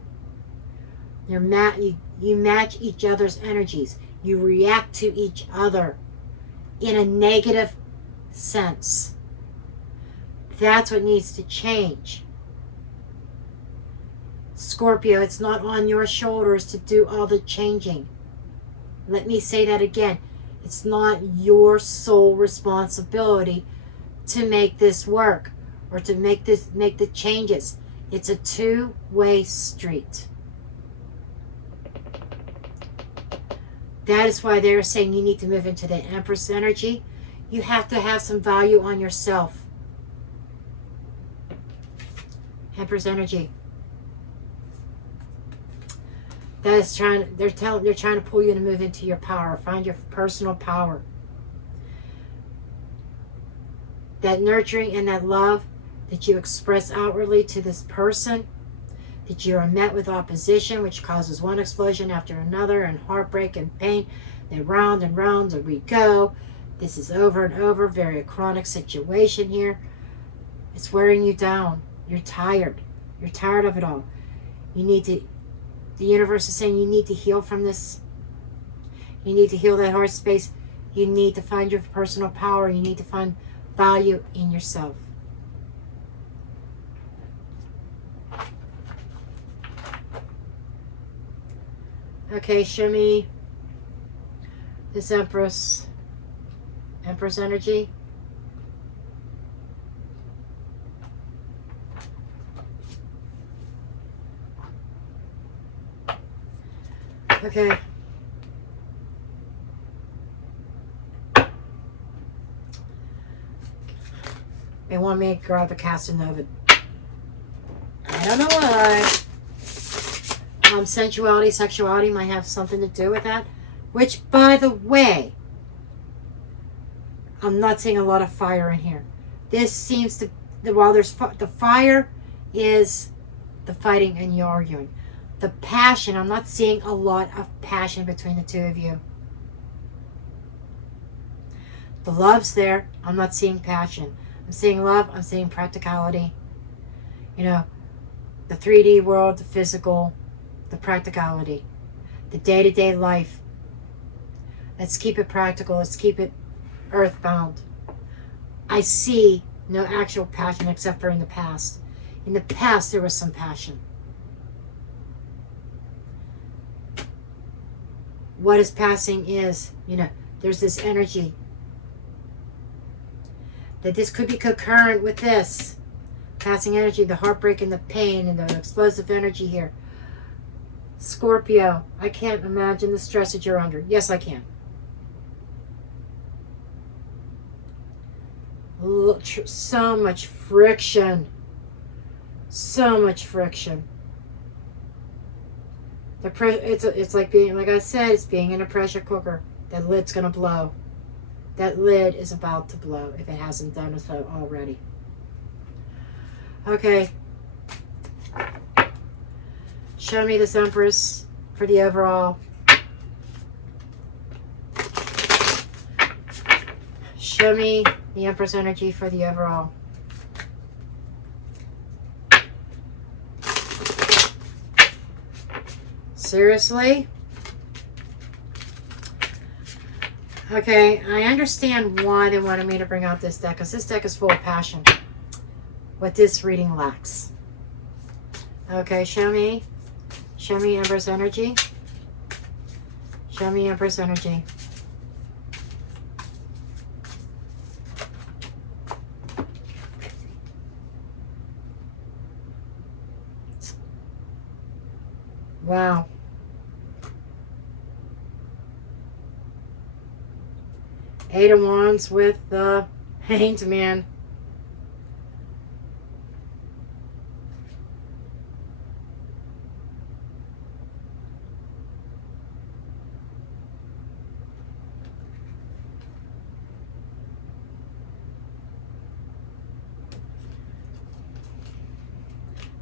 You match each other's energies. You react to each other in a negative sense. That's what needs to change. Scorpio, it's not on your shoulders to do all the changing. Let me say that again. It's not your sole responsibility to make this work or to make the changes. It's a two-way street. That is why they're saying you need to move into the Empress energy. You have to have some value on yourself. Empress energy. That is they're trying to pull you to move into your power. Find your personal power. That nurturing and that love that you express outwardly to this person, that you are met with opposition, which causes one explosion after another, and heartbreak and pain. Then round and round we go. This is over and over. Very chronic situation here. It's wearing you down. You're tired. You're tired of it all. You need to, the universe is saying you need to heal from this. You need to heal that heart space. You need to find your personal power. You need to find value in yourself. Okay, show me this Empress energy. Okay. They want me to grab the Casanova. I don't know why. Sensuality, sexuality might have something to do with that. Which, by the way, I'm not seeing a lot of fire in here. This seems to, while there's the fire is the fighting and the arguing. The passion, I'm not seeing a lot of passion between the two of you. The love's there. I'm not seeing passion. I'm seeing love. I'm seeing practicality. You know, the 3D world, the physical, the practicality, the day-to-day life. Let's keep it practical. Let's keep it earthbound. I see no actual passion except for in the past. In the past, there was some passion. What is passing is, you know, there's this energy. That this could be concurrent with this. Passing energy, the heartbreak and the pain and the explosive energy here. Scorpio, I can't imagine the stress that you're under. Yes, I can. So much friction. So much friction. It's like being, like I said, it's being in a pressure cooker. That lid's going to blow. That lid is about to blow if it hasn't done so already. Okay. Show me this Empress for the overall. Show me the Empress energy for the overall. Seriously? Okay, I understand why they wanted me to bring out this deck, because this deck is full of passion. What this reading lacks. Okay, show me Empress energy. Show me Empress energy. Wow. Eight of Wands with the Hanged Man.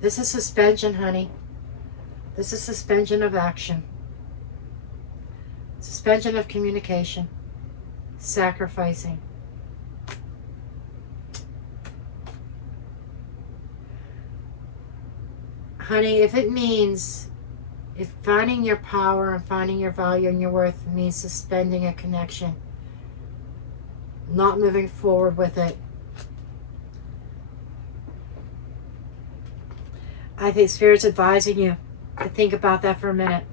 This is suspension, honey. This is suspension of action. Suspension of communication. Sacrificing. Honey, if it means, if finding your power and finding your value and your worth means suspending a connection, not moving forward with it, I think Spirit's advising you to think about that for a minute.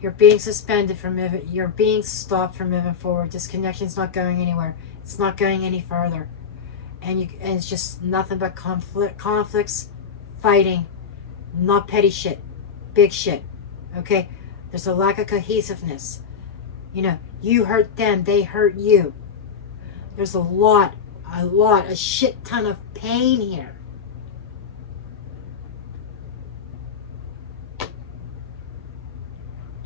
You're being suspended from moving, you're being stopped from moving forward. This connection's not going anywhere. It's not going any further. And it's just nothing but conflicts, fighting, not petty shit, big shit. Okay? There's a lack of cohesiveness. You know, you hurt them, they hurt you. There's a shit ton of pain here.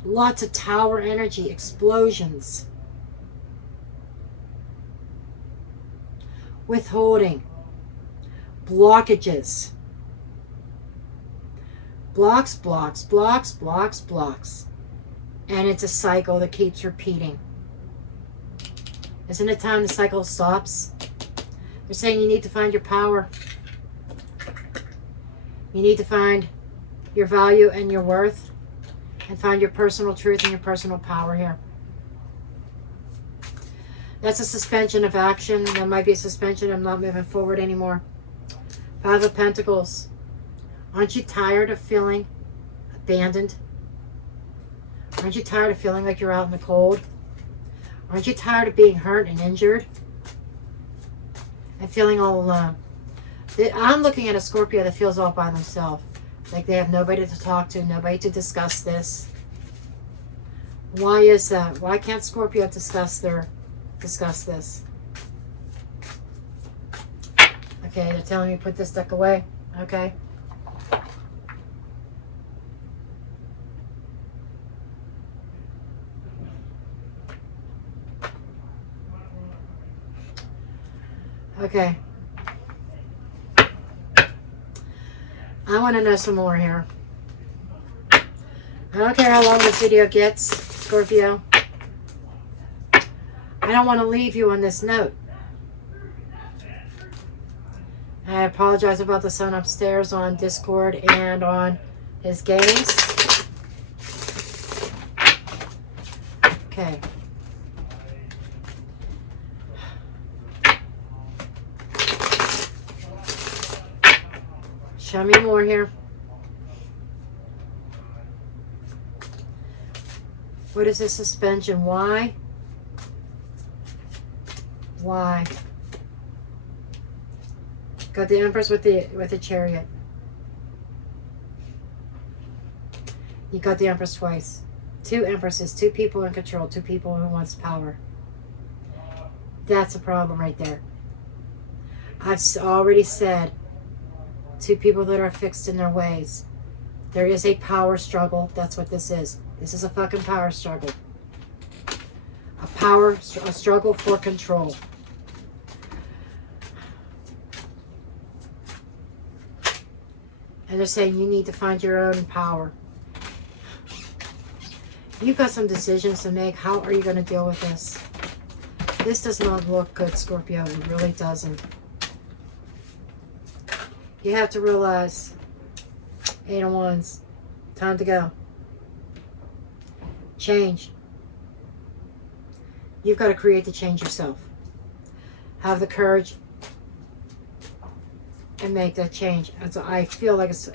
Lots of tower energy, explosions. Withholding. Blockages. Blocks, blocks, blocks, blocks, blocks. And it's a cycle that keeps repeating. Isn't it time the cycle stops? They're saying you need to find your power. You need to find your value and your worth. And find your personal truth and your personal power here. That's a suspension of action. That might be a suspension. I'm not moving forward anymore. Five of Pentacles. Aren't you tired of feeling abandoned? Aren't you tired of feeling like you're out in the cold? Aren't you tired of being hurt and injured? And feeling all alone? I'm looking at a Scorpio that feels all by themselves. Like they have nobody to talk to, nobody to discuss this. Why is that? Why can't Scorpio discuss this? Okay, they're telling me to put this deck away. Okay. Okay. I want to know some more here. I don't care how long this video gets, Scorpio. I don't want to leave you on this note. I apologize about the son upstairs on Discord and on his games. Okay. Show me more here. What is this suspension? Why? Why? Got the Empress with the Chariot. You got the Empress twice. Two Empresses, two people in control, two people who wants power. That's a problem right there. I've already said to people that are fixed in their ways. There is a power struggle. That's what this is. This is a fucking power struggle. A struggle for control. And they're saying you need to find your own power. You've got some decisions to make. How are you going to deal with this? This does not look good, Scorpio. It really doesn't. You have to realize, 8 of Wands, time to go. Change. You've got to create the change yourself. Have the courage and make that change. And so I feel like it's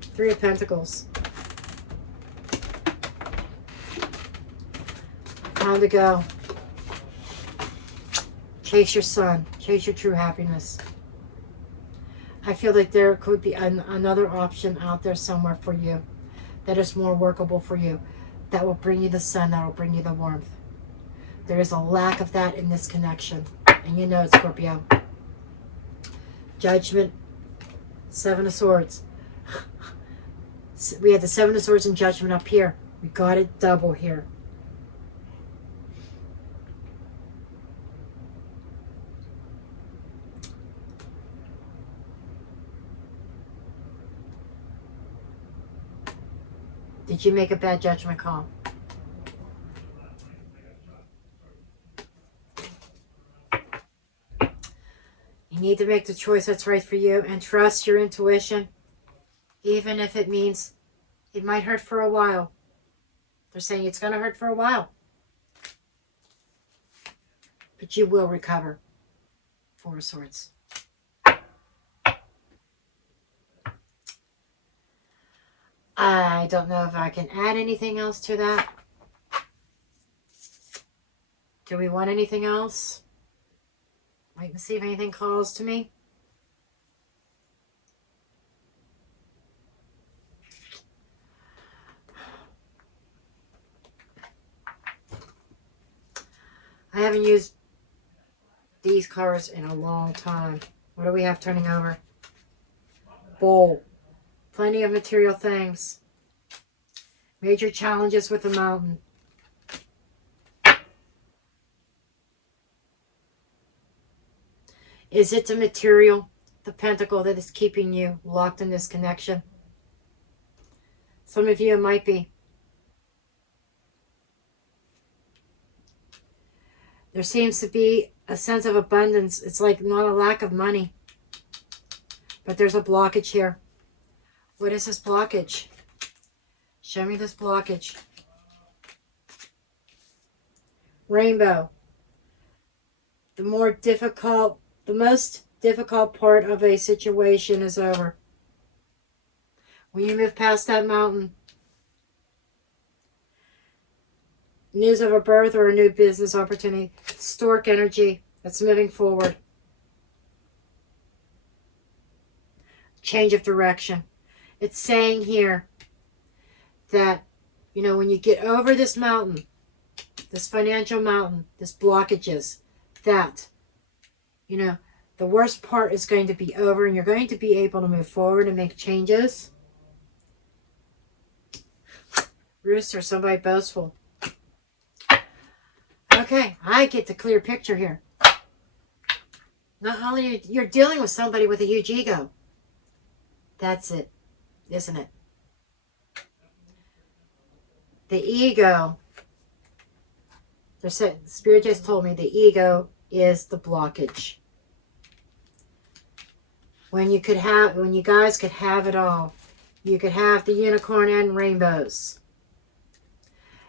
3 of Pentacles. Time to go. Chase your sun. Chase your true happiness. I feel like there could be another option out there somewhere for you that is more workable for you, that will bring you the sun, that will bring you the warmth. There is a lack of that in this connection, and you know it, Scorpio. Judgment, 7 of Swords. We had the 7 of Swords and Judgment up here. We got it double here. Did you make a bad judgment call? You need to make the choice that's right for you and trust your intuition, even if it means it might hurt for a while. They're saying it's going to hurt for a while. But you will recover. 4 of Swords. I don't know if I can add anything else to that. Do we want anything else? Wait and see if anything calls to me. I haven't used these cards in a long time. What do we have turning over? Bowl. Plenty of material things. Major challenges with the mountain. Is it the material, the pentacle, that is keeping you locked in this connection? Some of you, it might be. There seems to be a sense of abundance. It's like not a lack of money, but there's a blockage here. What is this blockage? Show me this blockage. Rainbow. The most difficult part of a situation is over. When you move past that mountain, news of a birth or a new business opportunity, stork energy that's moving forward. Change of direction. It's saying here that, you know, when you get over this mountain, this financial mountain, this blockages, that, you know, the worst part is going to be over and you're going to be able to move forward and make changes. Rooster, somebody boastful. Okay, I get the clear picture here. Not only you're dealing with somebody with a huge ego. That's it, isn't it? The ego, Spirit just told me the ego is the blockage. When you guys could have it all. You could have the unicorn and rainbows.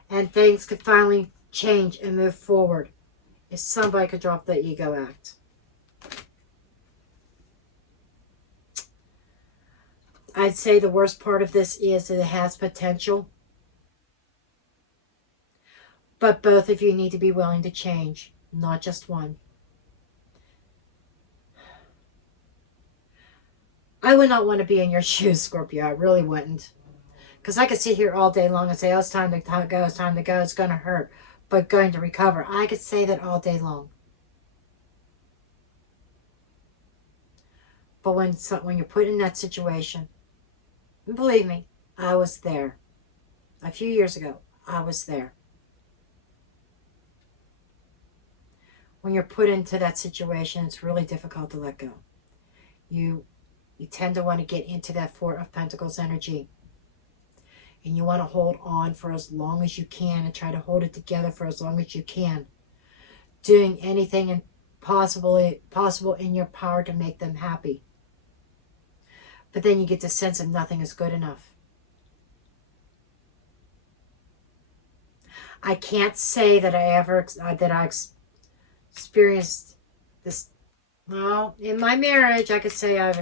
And things could finally change and move forward. If somebody could drop the ego act. I'd say the worst part of this is that it has potential. But both of you need to be willing to change, not just one. I would not want to be in your shoes, Scorpio. I really wouldn't. Because I could sit here all day long and say, oh, it's time to go, it's time to go, it's going to hurt, but going to recover. I could say that all day long. But when you're put in that situation, and believe me, I was there. A few years ago, I was there. When you're put into that situation, it's really difficult to let go. You tend to want to get into that Four of Pentacles energy. And you want to hold on for as long as you can and try to hold it together for as long as you can. Doing anything possible in your power to make them happy. But then you get the sense of nothing is good enough. I can't say that I experienced this. Well, in my marriage, I could say I've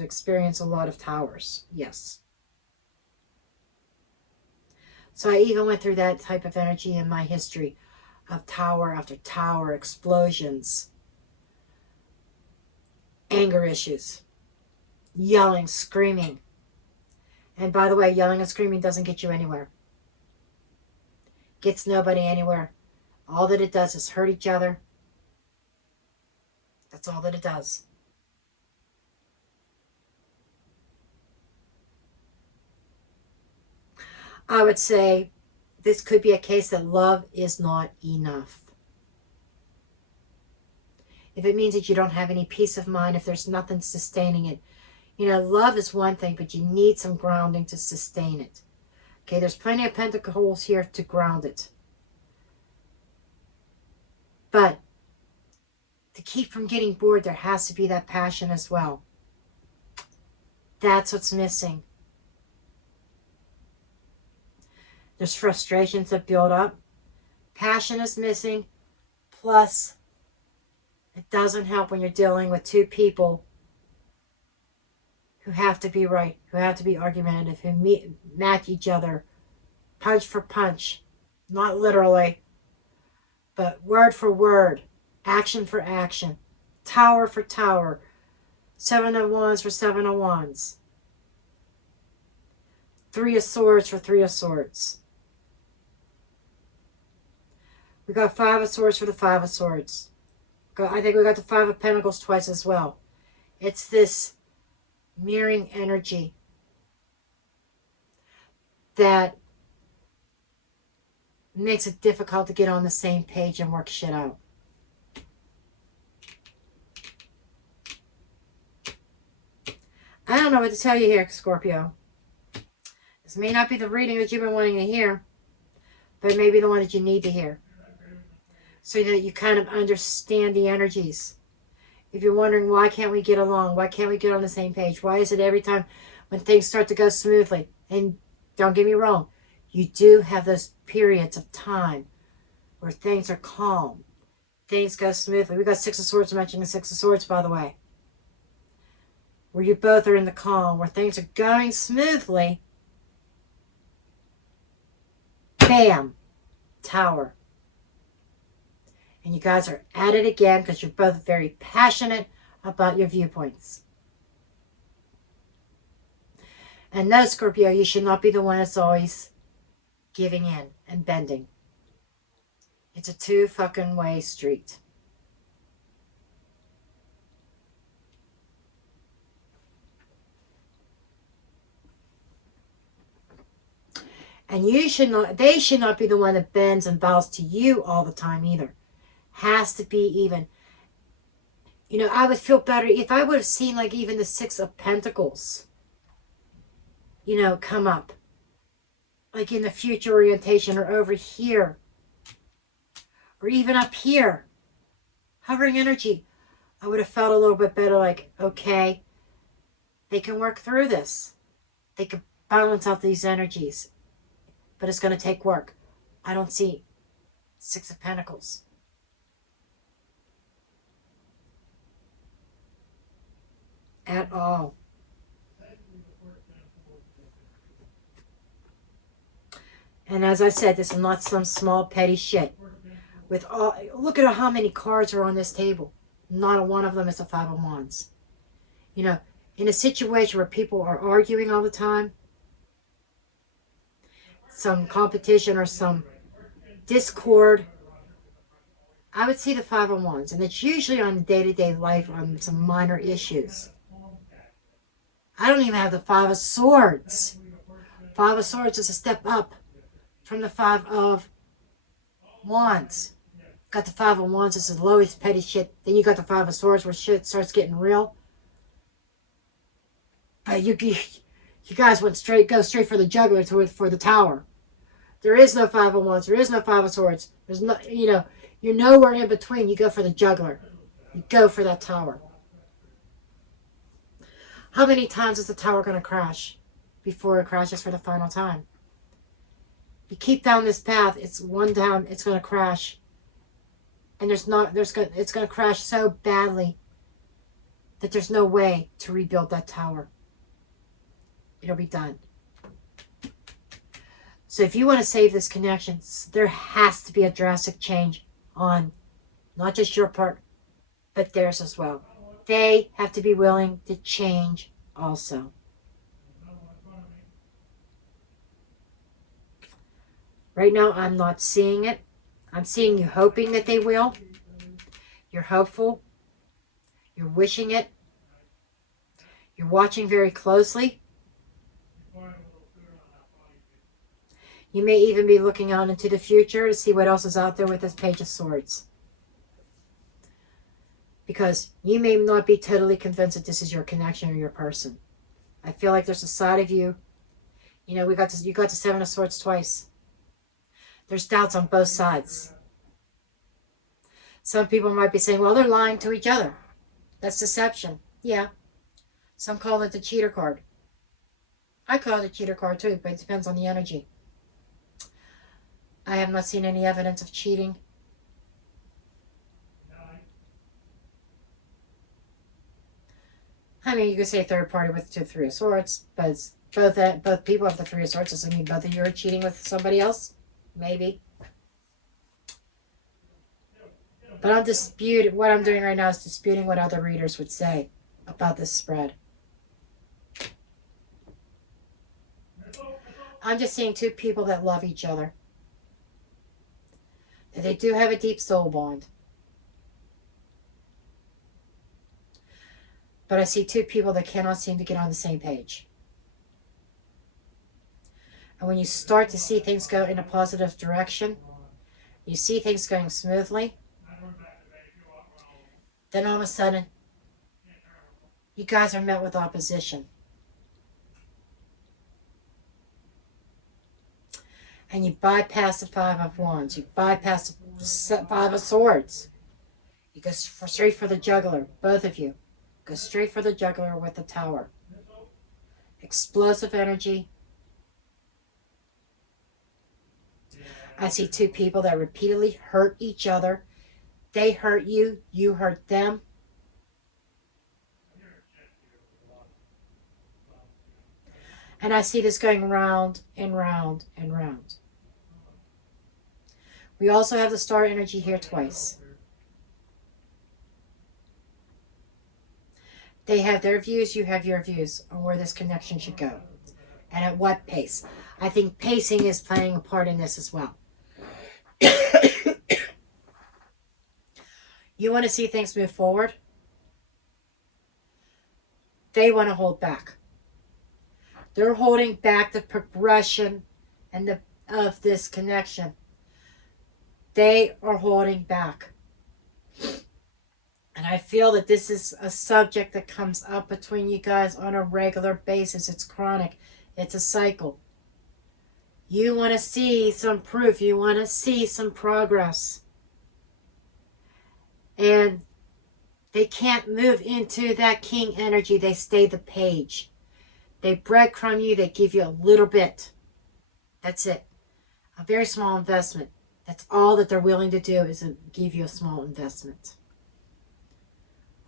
experienced a lot of towers. Yes. So I even went through that type of energy in my history of tower after tower, explosions, anger issues, yelling, screaming. And by the way, yelling and screaming doesn't get you anywhere. Gets nobody anywhere. All that it does is hurt each other. That's all that it does. I would say this could be a case that love is not enough. If it means that you don't have any peace of mind, if there's nothing sustaining it. You know, love is one thing, but you need some grounding to sustain it. Okay, there's plenty of pentacles here to ground it. But to keep from getting bored, there has to be that passion as well. That's what's missing. There's frustrations that build up. Passion is missing. Plus, it doesn't help when you're dealing with two people who have to be right, who have to be argumentative, who match each other punch for punch. Not literally, but word for word, action for action, tower for tower, 7 of Wands for 7 of Wands, 3 of Swords for 3 of Swords. We got 5 of Swords for the 5 of Swords. I think we got the 5 of Pentacles twice as well. It's this mirroring energy that makes it difficult to get on the same page and work shit out. I don't know what to tell you here, Scorpio. This may not be the reading that you've been wanting to hear, but it may be the one that you need to hear, so that you kind of understand the energies. If you're wondering, why can't we get along? Why can't we get on the same page? Why is it every time when things start to go smoothly? And don't get me wrong, you do have those periods of time where things are calm. Things go smoothly. We got 6 of Swords matching the 6 of Swords, by the way. Where you both are in the calm, where things are going smoothly. Bam! Tower. And you guys are at it again because you're both very passionate about your viewpoints. And no, Scorpio, you should not be the one that's always giving in and bending. It's a 2-fucking-way street. And you should not, they should not be the one that bends and bows to you all the time either. Has to be even. You know, I would feel better if I would have seen like even the 6 of Pentacles, you know, come up. Like in the future orientation or over here. Or even up here. Hovering energy. I would have felt a little bit better like, okay, they can work through this. They can balance out these energies. But it's going to take work. I don't see 6 of Pentacles. At all. And as I said, this is not some small petty shit. With all, look at how many cards are on this table. Not a one of them is a 5 of Wands. You know, in a situation where people are arguing all the time, some competition or some discord, I would see the 5 of Wands. And it's usually on day-to-day life on some minor issues. I don't even have the Five of Swords. Five of Swords is a step up from the Five of Wands. Got the Five of Wands, it's the lowest petty shit. Then you got the Five of Swords where shit starts getting real. You guys go straight for the juggler for the tower. There is no Five of Wands. There is no Five of Swords. There's no, you're nowhere in between. You go for the juggler. You go for that tower. How many times is the tower going to crash before it crashes for the final time? You keep down this path. It's one down. It's going to crash, and it's going to crash so badly that there's no way to rebuild that tower. It'll be done. So if you want to save this connection, there has to be a drastic change on not just your part, but theirs as well. They have to be willing to change also. Right now, I'm not seeing it. I'm seeing you hoping that they will. You're hopeful. You're wishing it. You're watching very closely. You may even be looking out into the future to see what else is out there with this Page of Swords. Because you may not be totally convinced that this is your connection or your person. I feel like there's a side of you. You got the Seven of Swords twice. There's doubts on both sides. Some people might be saying, well, they're lying to each other. That's deception. Yeah. Some call it the cheater card. I call it a cheater card too, but it depends on the energy. I have not seen any evidence of cheating. I mean, you could say third party with the Three of Swords, but both people have the Three of Swords. Does it mean both of you are cheating with somebody else? Maybe. But what I'm doing right now is disputing what other readers would say about this spread. I'm just seeing two people that love each other. They do have a deep soul bond. But I see two people that cannot seem to get on the same page. And when you start to see things go in a positive direction, you see things going smoothly, then all of a sudden, you guys are met with opposition. And you bypass the Five of Wands. You bypass the Five of Swords. You go straight for the juggler, both of you. Go straight for the juggler with the tower. Explosive energy. I see two people that repeatedly hurt each other. They hurt you, you hurt them. And I see this going round and round and round. We also have the star energy here twice. They have their views, you have your views on where this connection should go. And at what pace. I think pacing is playing a part in this as well. You want to see things move forward? They want to hold back. They're holding back the progression and of this connection. They are holding back. And I feel that this is a subject that comes up between you guys on a regular basis. It's chronic. It's a cycle. You want to see some proof. You want to see some progress. And they can't move into that king energy. They stay the page. They breadcrumb you. They give you a little bit. That's it. A very small investment. That's all that they're willing to do is give you a small investment.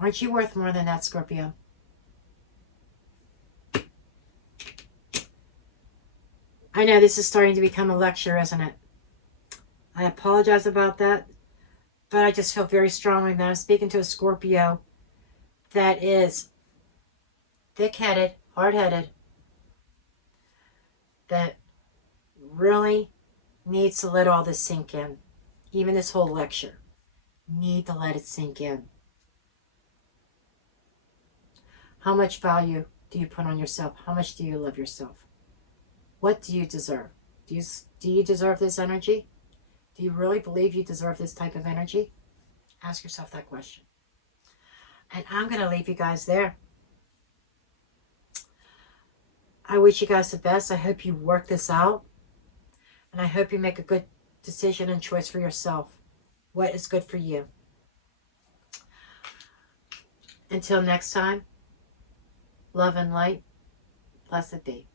Aren't you worth more than that, Scorpio? I know this is starting to become a lecture, isn't it? I apologize about that. But I just feel very strongly that I'm speaking to a Scorpio that is thick-headed, hard-headed, that really needs to let all this sink in. Even this whole lecture. Need to let it sink in. How much value do you put on yourself? How much do you love yourself? What do you deserve? Do you deserve this energy? Do you really believe you deserve this type of energy? Ask yourself that question. And I'm going to leave you guys there. I wish you guys the best. I hope you work this out. And I hope you make a good decision and choice for yourself. What is good for you? Until next time, love and light. Blessed be.